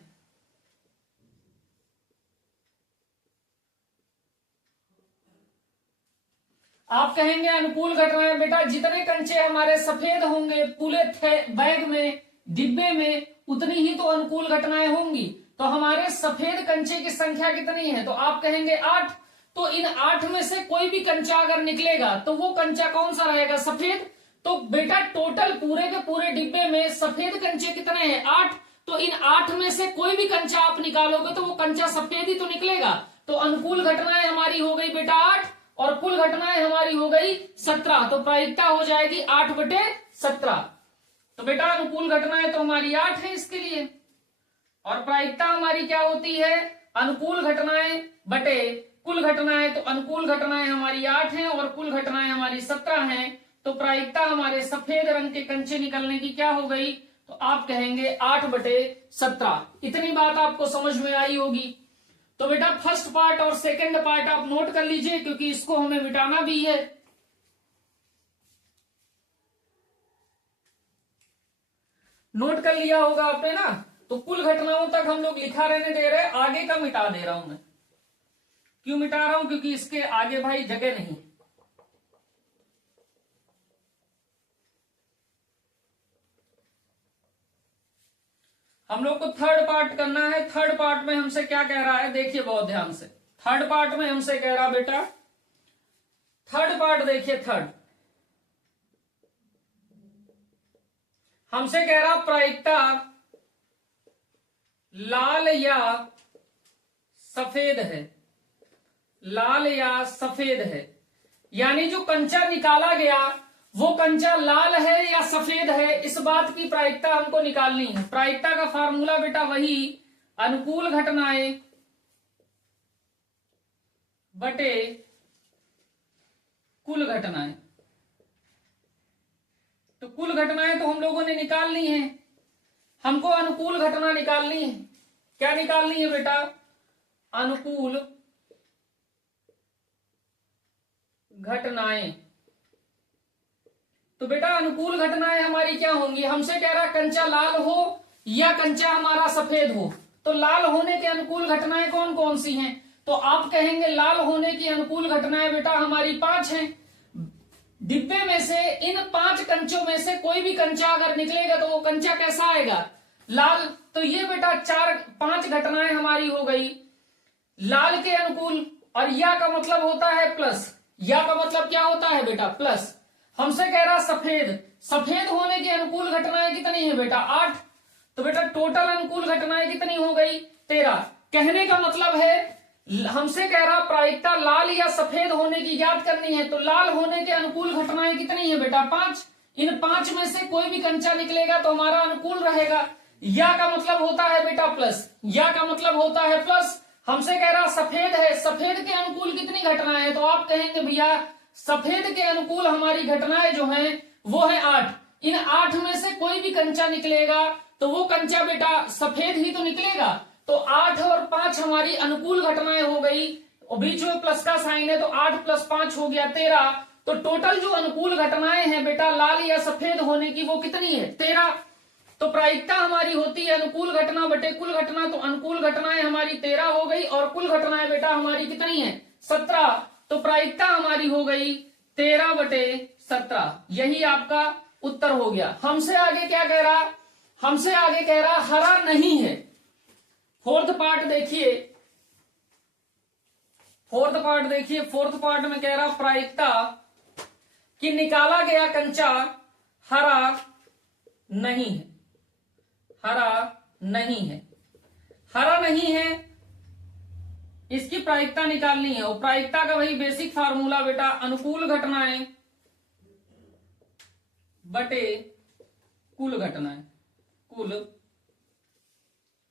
आप कहेंगे अनुकूल घटनाएं बेटा जितने कंचे हमारे सफेद होंगे पूरे बैग में, डिब्बे में, उतनी ही तो अनुकूल घटनाएं होंगी। तो हमारे सफेद कंचे की संख्या कितनी है, तो आप कहेंगे 8। तो इन 8 में से कोई भी कंचा अगर निकलेगा तो वो कंचा कौन सा रहेगा, सफेद। तो बेटा टोटल पूरे के पूरे डिब्बे में सफेद कंचे कितने हैं, 8। तो इन 8 में से कोई भी कंचा आप निकालोगे तो वो कंचा सफेद ही तो निकलेगा। तो अनुकूल घटनाएं हमारी हो गई बेटा 8 और कुल घटनाएं हमारी हो गई 17। तो प्रायिकता हो जाएगी 8/17। तो बेटा अनुकूल घटनाएं तो हमारी 8 है इसके लिए। और प्रायिकता हमारी क्या होती है, अनुकूल घटनाएं बटे कुल घटनाएं। तो अनुकूल घटनाएं हमारी 8 हैं और कुल घटनाएं हमारी 17 हैं। तो प्रायिकता हमारे सफेद रंग के कंचे निकलने की क्या हो गई, तो आप कहेंगे 8/17। इतनी बात आपको समझ में आई होगी। तो बेटा फर्स्ट पार्ट और सेकंड पार्ट आप नोट कर लीजिए क्योंकि इसको हमें मिटाना भी है। नोट कर लिया होगा आपने ना। तो कुल घटनाओं तक हम लोग लिखा रहने दे रहे, आगे का मिटा दे रहा हूं मैं। क्यों मिटा रहा हूं, क्योंकि इसके आगे भाई जगह नहीं। हम लोग को थर्ड पार्ट करना है। थर्ड पार्ट में हमसे क्या कह रहा है, देखिए बहुत ध्यान से। थर्ड पार्ट में हमसे कह रहा बेटा, थर्ड पार्ट देखिए, थर्ड हमसे कह रहा प्रायिकता लाल या सफेद है, लाल या सफेद है। यानी जो कंचा निकाला गया वो कंचा लाल है या सफेद है, इस बात की प्रायिकता हमको निकालनी है। प्रायिकता का फार्मूला बेटा वही अनुकूल घटनाएं बटे कुल घटनाएं। तो कुल घटनाएं तो हम लोगों ने निकालनी है, हमको अनुकूल घटना निकालनी है। क्या निकालनी है बेटा, अनुकूल घटनाएं। तो बेटा अनुकूल घटनाएं हमारी क्या होंगी, हमसे कह रहा कंचा लाल हो या कंचा हमारा सफेद हो। तो लाल होने की अनुकूल घटनाएं कौन कौन सी हैं, तो आप कहेंगे लाल होने की अनुकूल घटनाएं बेटा हमारी 5 हैं। डिब्बे में से इन 5 कंचों में से कोई भी कंचा अगर निकलेगा तो वो कंचा कैसा आएगा, लाल। तो ये बेटा 5 घटनाएं हमारी हो गई लाल के अनुकूल। और या का मतलब होता है प्लस, या का मतलब क्या होता है बेटा, प्लस। हमसे कह रहा सफेद, सफेद होने की अनुकूल घटनाएं कितनी है बेटा, 8। तो बेटा टोटल अनुकूल घटनाएं कितनी हो गई, 13। कहने का मतलब है हमसे कह रहा प्रायिकता लाल या सफेद होने की याद करनी है। तो लाल होने के अनुकूल घटनाएं कितनी है बेटा, 5। इन 5 में से कोई भी कंचा निकलेगा तो हमारा अनुकूल रहेगा। या का मतलब होता है बेटा प्लस, या का मतलब होता है प्लस। हमसे कह रहा सफेद है, सफेद के अनुकूल कितनी घटनाएं हैं, तो आप कहेंगे भैया सफेद के अनुकूल हमारी घटनाएं जो हैं वो है 8। इन 8 में से कोई भी कंचा निकलेगा तो वो कंचा बेटा सफेद ही तो निकलेगा। तो 8 और 5 हमारी अनुकूल घटनाएं हो गई, और बीच में प्लस का साइन है तो 8 + 5 हो गया 13। तो टोटल जो अनुकूल घटनाएं हैं बेटा लाल या सफेद होने की वो कितनी है 13। तो प्रायिकता हमारी होती है अनुकूल घटना बटे कुल घटना, तो अनुकूल घटनाएं हमारी 13 हो गई और कुल घटनाएं बेटा हमारी कितनी है 17। तो प्रायिकता हमारी हो गई 13/17। यही आपका उत्तर हो गया। हमसे आगे क्या कह रहा, हमसे आगे कह रहा हरा नहीं है। फोर्थ पार्ट देखिए, फोर्थ पार्ट में कह रहा प्रायिकता कि निकाला गया कंचा हरा नहीं है, हरा नहीं है, हरा नहीं है, इसकी प्रायिकता निकालनी है। और प्रायिकता का वही बेसिक फार्मूला बेटा अनुकूल घटनाएं बटे कुल घटनाएं, कुल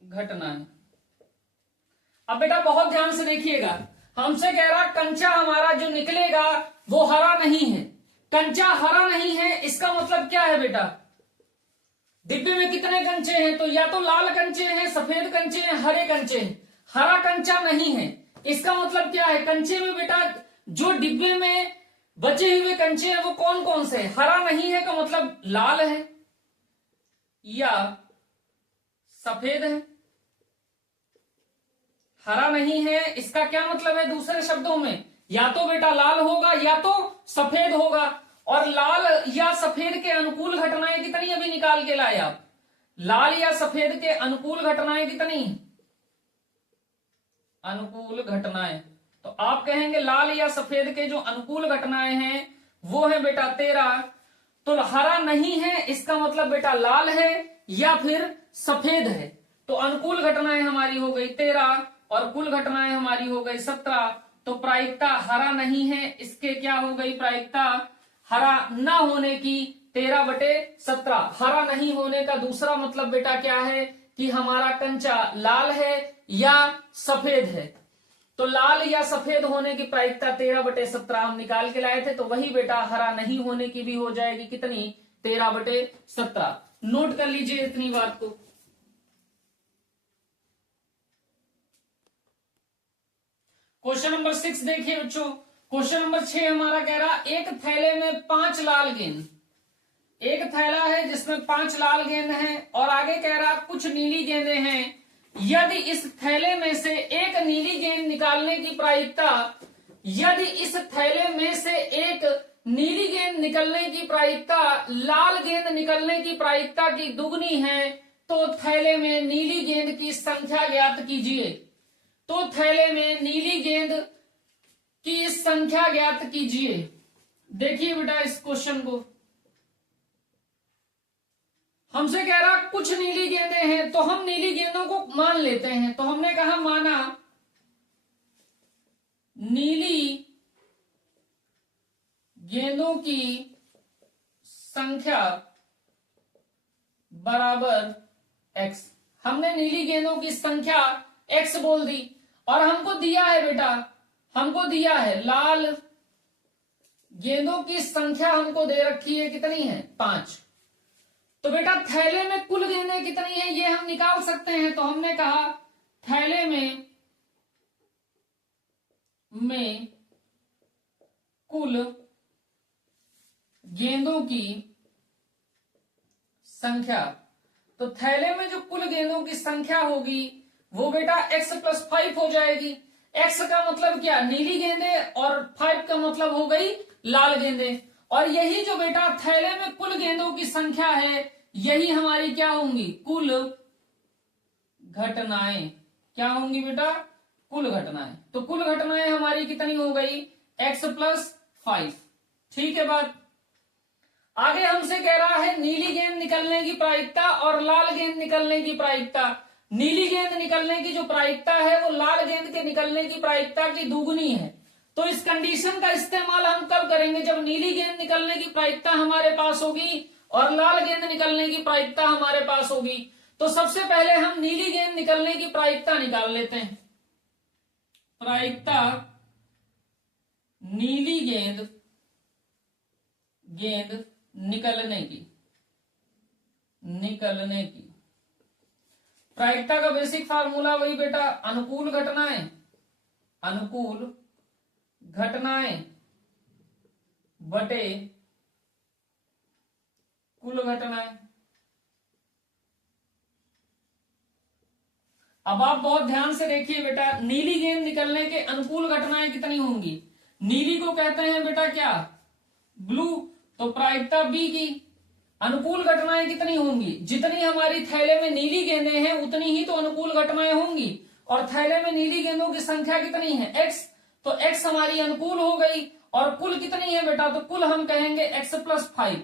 घटनाएं। अब बेटा बहुत ध्यान से देखिएगा, हमसे कह रहा कंचा हमारा जो निकलेगा वो हरा नहीं है। कंचा हरा नहीं है इसका मतलब क्या है बेटा, डिब्बे में कितने कंचे हैं, तो या तो लाल कंचे हैं, सफेद कंचे हैं, हरे कंचे हैं। हरा कंचा नहीं है इसका मतलब क्या है, कंचे में बेटा जो डिब्बे में बचे हुए कंचे हैं वो कौन कौन से हैं। हरा नहीं है का मतलब लाल है या सफेद है। हरा नहीं है इसका क्या मतलब है, दूसरे शब्दों में या तो बेटा लाल होगा या तो सफेद होगा। और लाल या सफेद के अनुकूल घटनाएं कितनी अभी निकाल के लाए आप, लाल या सफेद के अनुकूल घटनाएं कितनी, अनुकूल घटनाएं। तो आप कहेंगे लाल या सफेद के जो अनुकूल घटनाएं हैं वो है बेटा 13। तो हरा नहीं है इसका मतलब बेटा लाल है या फिर सफेद है। तो अनुकूल घटनाएं हमारी हो गई 13 और कुल घटनाएं हमारी हो गई 17। तो प्रायिकता हरा नहीं है इसके क्या हो गई प्रायिकता, हरा न होने की 13/17। हरा नहीं होने का दूसरा मतलब बेटा क्या है कि हमारा कंचा लाल है या सफेद है। तो लाल या सफेद होने की प्रायिकता 13/17 हम निकाल के लाए थे, तो वही बेटा हरा नहीं होने की भी हो जाएगी कितनी 13/17। नोट कर लीजिए इतनी बात को। क्वेश्चन नंबर 6 देखिए बच्चों, क्वेश्चन नंबर 6 हमारा कह रहा एक थैले में 5 लाल गेंद, एक थैला है जिसमें 5 लाल गेंद हैं और आगे कह रहा कुछ नीली गेंदें हैं। यदि इस थैले में से एक नीली गेंद निकालने की प्रायिकता, यदि इस थैले में से एक नीली गेंद निकलने की प्रायिकता लाल गेंद निकलने की प्रायिकता की दुगनी है तो थैले में नीली गेंद की संख्या ज्ञात कीजिए। तो थैले में नीली गेंद की संख्या ज्ञात कीजिए। देखिए बेटा इस क्वेश्चन को, हमसे कह रहा कुछ नीली गेंदें हैं तो हम नीली गेंदों को मान लेते हैं। तो हमने कहा माना नीली गेंदों की संख्या बराबर x। हमने नीली गेंदों की संख्या x बोल दी और हमको दिया है बेटा, हमको दिया है लाल गेंदों की संख्या हमको दे रखी है कितनी है 5। तो बेटा थैले में कुल गेंदें कितनी है ये हम निकाल सकते हैं। तो हमने कहा थैले में कुल गेंदों की संख्या, तो थैले में जो कुल गेंदों की संख्या होगी वो बेटा x + 5 हो जाएगी। x का मतलब क्या नीली गेंदें और 5 का मतलब हो गई लाल गेंदें। और यही जो बेटा थैले में कुल गेंदों की संख्या है यही हमारी क्या होंगी कुल घटनाएं। क्या होंगी बेटा कुल घटनाएं। तो कुल घटनाएं हमारी कितनी हो गई x + 5। ठीक है बात। आगे हमसे कह रहा है नीली गेंद निकलने की प्रायिकता और लाल गेंद निकलने की प्रायिकता। नीली गेंद निकलने की जो प्रायिकता है वो लाल गेंद के निकलने की प्रायिकता की दुगुनी है। तो इस कंडीशन का इस्तेमाल हम कब करेंगे, जब नीली गेंद निकलने की प्रायिकता हमारे पास होगी और लाल गेंद निकलने की प्रायिकता हमारे पास होगी। तो सबसे पहले हम नीली गेंद निकलने की प्रायिकता निकाल लेते हैं। प्रायिकता नीली गेंद निकलने की प्रायिकता का बेसिक फार्मूला वही बेटा, अनुकूल घटनाएं बटे कुल घटनाएं। अब आप बहुत ध्यान से देखिए बेटा, नीली गेंद निकलने के अनुकूल घटनाएं कितनी होंगी, नीली को कहते हैं बेटा क्या, ब्लू, तो प्रायिकता बी की अनुकूल घटनाएं कितनी होंगी, जितनी हमारी थैले में नीली गेंदें हैं उतनी ही तो अनुकूल घटनाएं होंगी, और थैले में नीली गेंदों की संख्या कितनी है, x, तो x हमारी अनुकूल हो गई, और कुल कितनी है बेटा, तो कुल हम कहेंगे x+5,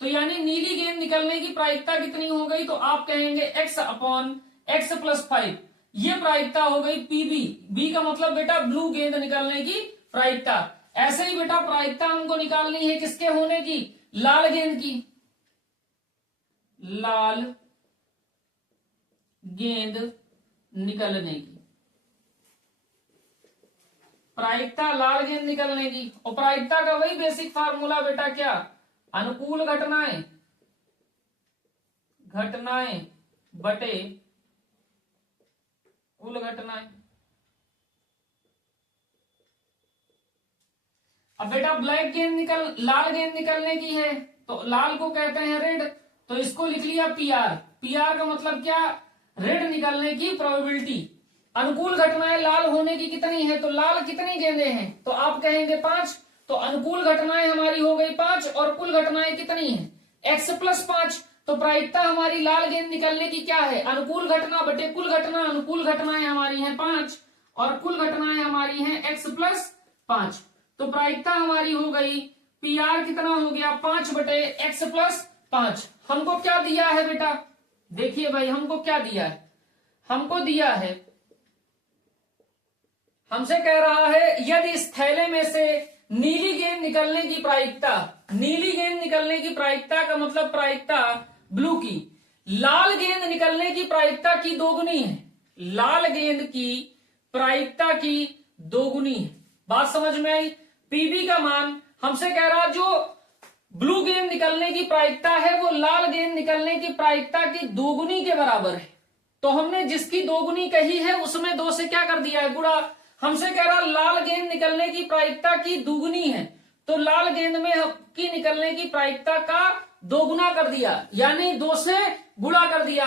तो यानी नीली गेंद निकलने की प्रायिकता कितनी हो गई, तो आप कहेंगे x/x+5, ये प्रायिकता हो गई पीबी, बी का मतलब बेटा ब्लू गेंद निकलने की प्रायिकता। ऐसे ही बेटा प्रायिकता हमको निकालनी है किसके होने की, लाल गेंद की, लाल गेंद निकलने की प्रायिकता, लाल गेंद निकलने की, और प्रायिकता का वही बेसिक फार्मूला बेटा क्या, अनुकूल घटनाएं बटे कुल घटनाएं। अब बेटा लाल गेंद निकलने की है, तो लाल को कहते हैं रेड, तो इसको लिख लिया पीआर का मतलब क्या, रेड निकलने की प्रोबेबिलिटी। अनुकूल घटनाएं लाल होने की कितनी है, तो लाल कितनी गेंदें हैं, तो आप कहेंगे 5, तो अनुकूल घटनाएं हमारी हो गई 5 और कुल घटनाएं कितनी है x+5, तो प्रायिकता हमारी लाल गेंद निकलने की क्या है, अनुकूल घटना बटे कुल घटना, अनुकूल घटनाएं हमारी हैं 5 और कुल घटनाएं हमारी हैं x+5, तो प्रायिकता हमारी हो गई पीआर कितना हो गया 5 बटे x+5। हमको क्या दिया है बेटा, देखिए भाई हमको क्या दिया है, हमको दिया है, हमसे कह रहा है यदि इस थैले में से नीली गेंद निकलने की प्रायिकता, नीली गेंद निकलने की प्रायिकता का मतलब प्रायिकता ब्लू की, लाल गेंद निकलने की प्रायिकता की दोगुनी है, लाल गेंद की प्रायिकता की दोगुनी है, बात समझ में आई। पीबी का मान हमसे कह रहा जो ब्लू गेंद निकलने की प्रायिकता है वो लाल गेंद निकलने की प्रायिकता की दोगुनी के बराबर है, तो हमने जिसकी दोगुनी कही है उसमें 2 से क्या कर दिया है गुणा। हमसे कह रहा लाल गेंद निकलने की प्रायिकता की दुगुनी है, तो लाल गेंद में की निकलने की प्रायिकता का दोगुना कर दिया, यानी 2 से गुणा कर दिया,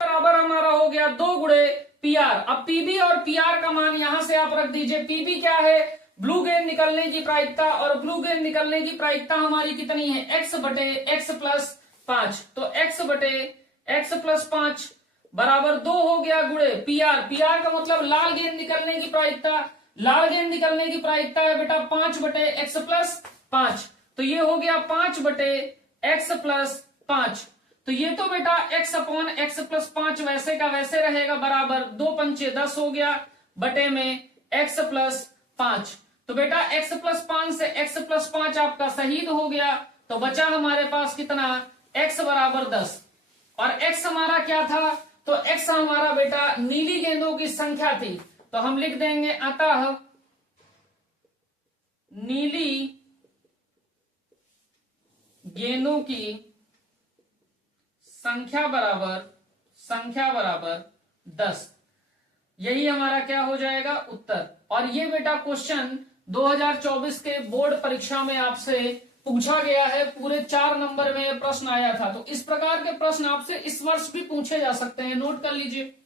बराबर हमारा हो गया 2 गुणे पीआर। अब पीबी और पीआर का मान यहां से आप रख दीजिए, पीबी क्या है, ब्लू गेंद निकलने की प्रायिकता, और ब्लू गेंद निकलने की प्रायिकता हमारी कितनी है x बटे x+5, तो x बटे x+5 बराबर 2 हो गया गुणे पीआर, पीआर का मतलब लाल गेंद निकलने की प्रायिकता, लाल गेंद निकलने की प्रायिकता है बेटा 5 बटे x+5, तो ये हो गया 5 बटे x+5, तो ये तो बेटा x/x+5 वैसे का वैसे रहेगा, बराबर 2 पंचे 10 हो गया बटे में x+5, तो बेटा x+5 से x+5 आपका शहीद हो गया, तो बचा हमारे पास कितना x बराबर 10, और x हमारा क्या था, तो x हमारा बेटा नीली गेंदों की संख्या थी, तो हम लिख देंगे अतः नीली गेंदों की संख्या बराबर 10, यही हमारा क्या हो जाएगा उत्तर। और ये बेटा क्वेश्चन 2024 के बोर्ड परीक्षा में आपसे पूछा गया है, पूरे 4 नंबर में प्रश्न आया था, तो इस प्रकार के प्रश्न आपसे इस वर्ष भी पूछे जा सकते हैं, नोट कर लीजिए।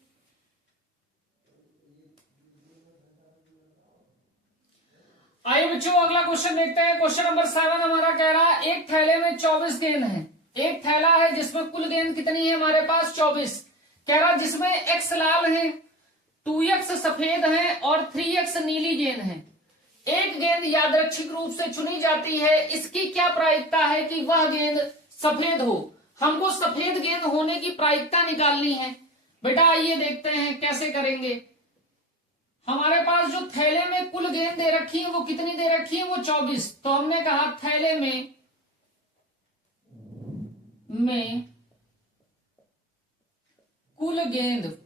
आइए बच्चों अगला क्वेश्चन देखते हैं। क्वेश्चन नंबर 7 हमारा कह रहा है एक थैले में 24 गेंद है, एक थैला है जिसमें कुल गेंद कितनी है हमारे पास 24, कह रहा जिसमें x लाल है, 2x सफेद है और 3x नीली गेंद है। एक गेंद यादृच्छिक रूप से चुनी जाती है, इसकी क्या प्रायिकता है कि वह गेंद सफेद हो। हमको सफेद गेंद होने की प्रायिकता निकालनी है। बेटा आइए देखते हैं कैसे करेंगे। हमारे पास जो थैले में कुल गेंद दे रखी है वो कितनी दे रखी है, वो 24। तो हमने कहा थैले में कुल गेंद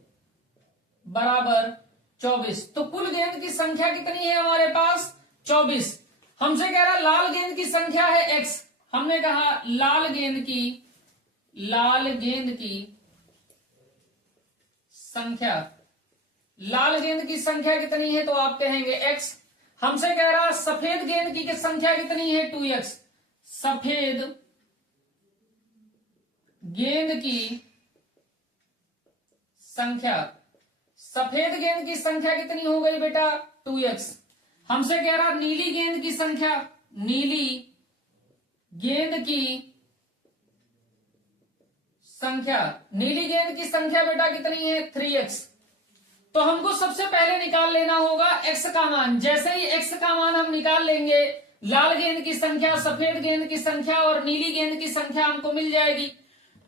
बराबर 24। तो कुल गेंद की संख्या कितनी है हमारे पास, 24। हमसे कह रहा लाल गेंद की संख्या है x। हमने कहा लाल गेंद की संख्या कितनी है, तो आप कहेंगे x। हमसे कह रहा सफेद गेंद की संख्या कितनी है, 2x। सफेद गेंद की संख्या कितनी हो गई बेटा, 2x। हमसे कह रहा नीली गेंद की संख्या बेटा कितनी है, 3x। तो हमको सबसे पहले निकाल लेना होगा x का मान। जैसे ही x का मान हम निकाल लेंगे, लाल गेंद की संख्या, सफेद गेंद की संख्या और नीली गेंद की संख्या हमको मिल जाएगी।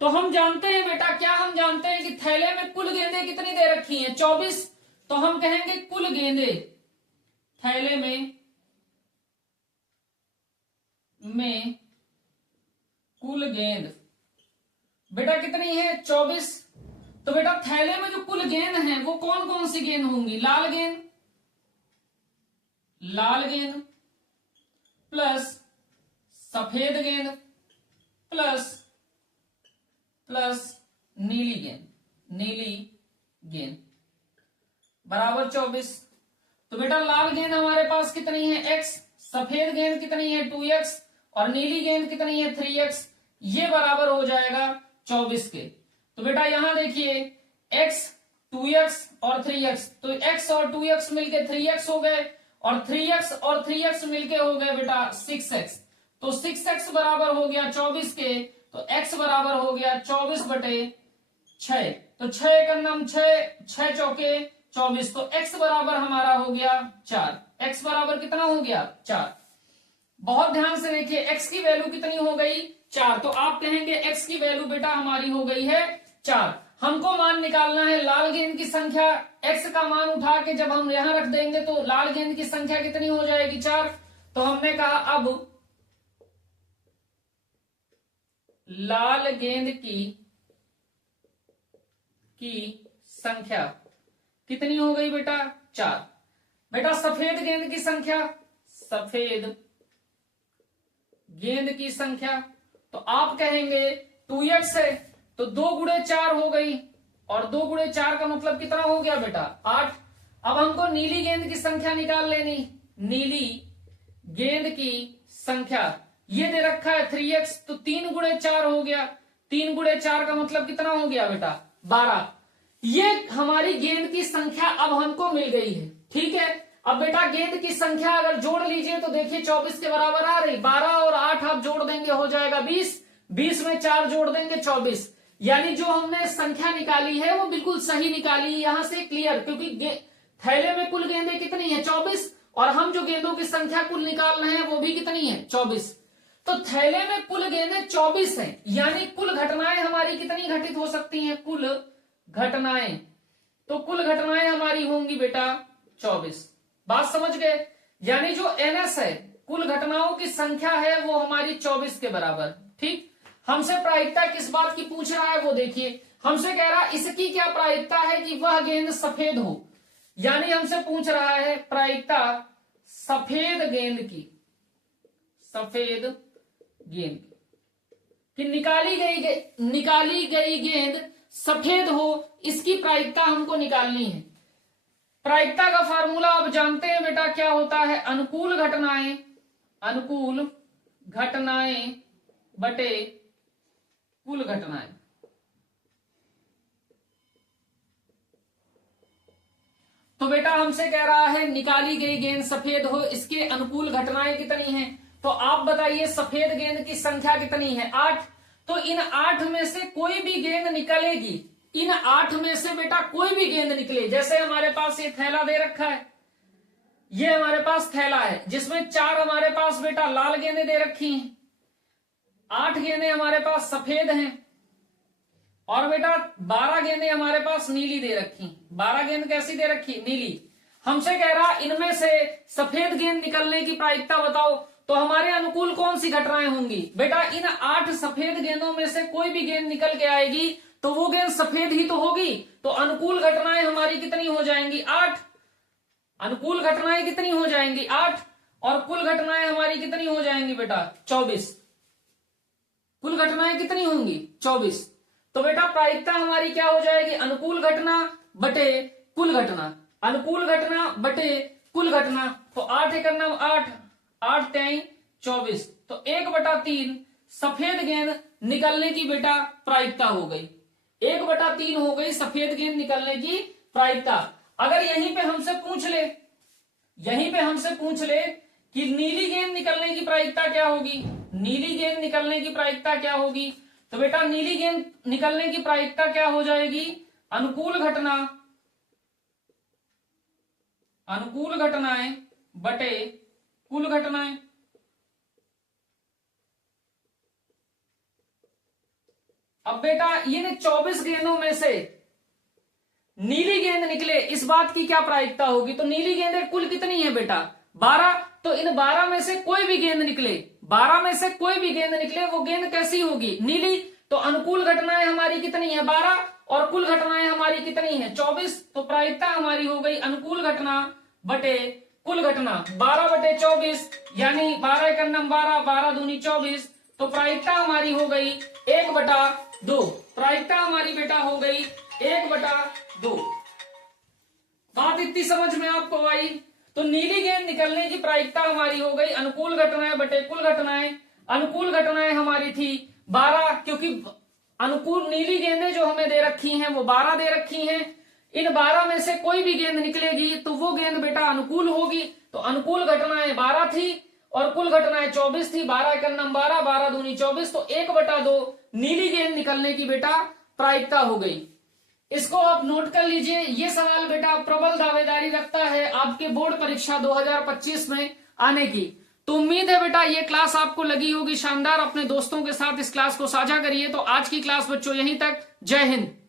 तो हम जानते हैं बेटा, क्या हम जानते हैं कि थैले में कुल गेंदें कितनी दे रखी हैं, 24। तो हम कहेंगे कुल गेंदें थैले में कुल गेंद बेटा कितनी है, 24। तो बेटा थैले में जो कुल गेंद हैं वो कौन कौन सी गेंद होंगी, लाल गेंद प्लस सफेद गेंद प्लस नीली गेंद बराबर 24। तो बेटा लाल गेंद हमारे पास कितनी है, x। सफेद गेंद कितनी है, 2x। और नीली गेंद कितनी है, 3x। ये बराबर हो जाएगा 24 के। तो बेटा यहां देखिए x, 2x और 3x। तो x और 2x मिलके 3x हो गए, और 3x और 3x मिलके हो गए बेटा 6x। तो 6x बराबर हो गया 24 के। तो x बराबर हो गया 24/6। तो 6 का नाम 6 चौके 24। तो x बराबर हमारा हो गया 4। x बराबर कितना हो गया, 4। बहुत ध्यान से देखिए, x की वैल्यू कितनी हो गई, 4। तो आप कहेंगे x की वैल्यू बेटा हमारी हो गई है 4। हमको मान निकालना है लाल गेंद की संख्या। x का मान उठा के जब हम यहां रख देंगे तो लाल गेंद की संख्या कितनी हो जाएगी, 4। तो हमने कहा अब लाल गेंद की संख्या कितनी हो गई बेटा, 4। बेटा सफेद गेंद की संख्या, तो आप कहेंगे 2x है, तो 2 गुणे 4 हो गई, और 2 गुणे 4 का मतलब कितना हो गया बेटा, 8। अब हमको नीली गेंद की संख्या निकाल लेनी। नीली गेंद की संख्या ये दे रखा है 3x, तो 3 गुणे 4 हो गया। 3 गुणे 4 का मतलब कितना हो गया बेटा, 12। ये हमारी गेंद की संख्या अब हमको मिल गई है, ठीक है। अब बेटा गेंद की संख्या अगर जोड़ लीजिए तो देखिए 24 के बराबर आ रही। 12 और 8 आप जोड़ देंगे हो जाएगा 20। 20 में 4 जोड़ देंगे 24। यानी जो हमने संख्या निकाली है वो बिल्कुल सही निकाली है, यहां से क्लियर। क्योंकि थैले में कुल गेंदें कितनी है, 24। और हम जो गेंदों की संख्या कुल निकाल रहे हैं वो भी कितनी है, 24। तो थैले में कुल गेंदें 24 हैं, यानी कुल घटनाएं हमारी कितनी घटित हो सकती हैं, कुल घटनाएं। तो कुल घटनाएं हमारी होंगी बेटा 24। बात समझ गए। यानी जो एनएस है, कुल घटनाओं की संख्या है, वो हमारी 24 के बराबर। ठीक। हमसे प्रायिकता किस बात की पूछ रहा है वो देखिए। हमसे कह रहा है इसकी क्या प्रायिकता है कि वह गेंद सफेद हो। यानी हमसे पूछ रहा है प्रायिकता सफेद गेंद की कि निकाली गई गेंद सफेद हो, इसकी प्रायिकता हमको निकालनी है। प्रायिकता का फार्मूला आप जानते हैं बेटा, क्या होता है, अनुकूल घटनाएं बटे कुल घटनाएं। तो बेटा हमसे कह रहा है निकाली गई गेंद सफेद हो, इसके अनुकूल घटनाएं कितनी हैं। तो आप बताइए सफेद गेंद की संख्या कितनी है, 8। तो इन 8 में से कोई भी गेंद निकलेगी। इन 8 में से बेटा कोई भी गेंद निकले। जैसे हमारे पास ये थैला दे रखा है, ये हमारे पास थैला है जिसमें 4 हमारे पास बेटा लाल गेंदें दे रखी हैं, 8 गेंदें हमारे पास सफेद हैं, और बेटा 12 गेंदें हमारे पास नीली दे रखी। 12 गेंद कैसी दे रखी, नीली। हमसे कह रहा इनमें से सफेद गेंद निकलने की प्रायिकता बताओ, तो हमारे अनुकूल कौन सी घटनाएं होंगी? बेटा इन 8 सफेद गेंदों में से कोई भी गेंद निकल के आएगी तो वो गेंद सफेद ही तो होगी, तो अनुकूल घटनाएं हमारी कितनी हो जाएंगी? 8। अनुकूल घटनाएं कितनी हो जाएंगी? 8। और कुल घटनाएं हमारी कितनी हो जाएंगी बेटा? 24। कुल घटनाएं कितनी होंगी? 24। तो बेटा प्रायिकता हमारी क्या हो जाएगी? अनुकूल घटना बटे कुल घटना, अनुकूल घटना बटे कुल घटना। तो 8 एक 8, 8 3 24, तो 1/3 सफेद गेंद निकलने की बेटा प्रायिकता हो गई। 1/3 हो गई सफेद गेंद निकलने की प्रायिकता। अगर यहीं पे हमसे पूछ ले कि नीली गेंद निकलने की प्रायिकता क्या होगी? नीली गेंद निकलने की प्रायिकता क्या होगी? तो बेटा नीली गेंद निकलने की प्रायिकता क्या हो जाएगी? अनुकूल घटनाएं बटे कुल घटनाएं। अब बेटा ये 24 गेंदों में से नीली गेंद निकले, इस बात की क्या प्रायिकता होगी? तो नीली गेंदें कुल कितनी है बेटा? 12। तो इन 12 में से कोई भी गेंद निकले, 12 में से कोई भी गेंद निकले, वो गेंद कैसी होगी? नीली। तो अनुकूल घटनाएं हमारी कितनी है? 12। और कुल घटनाएं हमारी कितनी है? 24। तो प्रायिकता हमारी हो गई अनुकूल घटना बटे कुल घटना। 12/24 यानी 12 एक 12, 12 दूनी 24। तो प्रायिकता हमारी हो गई 1/2। प्रायिकता हमारी बेटा हो गई 1/2। बात इतनी समझ में आपको आई? तो नीली गेंद निकलने की प्रायिकता हमारी हो गई अनुकूल घटनाएं बटे कुल घटनाएं। अनुकूल घटनाएं हमारी थी 12, क्योंकि अनुकूल नीली गेंदें जो हमें दे रखी हैं वो 12 दे रखी हैं। इन 12 में से कोई भी गेंद निकलेगी तो वो गेंद बेटा अनुकूल होगी। तो अनुकूल घटनाएं 12 थी और कुल घटनाएं 24 थी। 12 एक 12, 12 दूनी 24। तो 1/2 नीली गेंद निकलने की बेटा प्रायिकता हो गई। इसको आप नोट कर लीजिए। ये सवाल बेटा प्रबल दावेदारी रखता है आपके बोर्ड परीक्षा 2025 में आने की। तो उम्मीद है बेटा ये क्लास आपको लगी होगी शानदार। अपने दोस्तों के साथ इस क्लास को साझा करिए। तो आज की क्लास बच्चों यहीं तक। जय हिंद।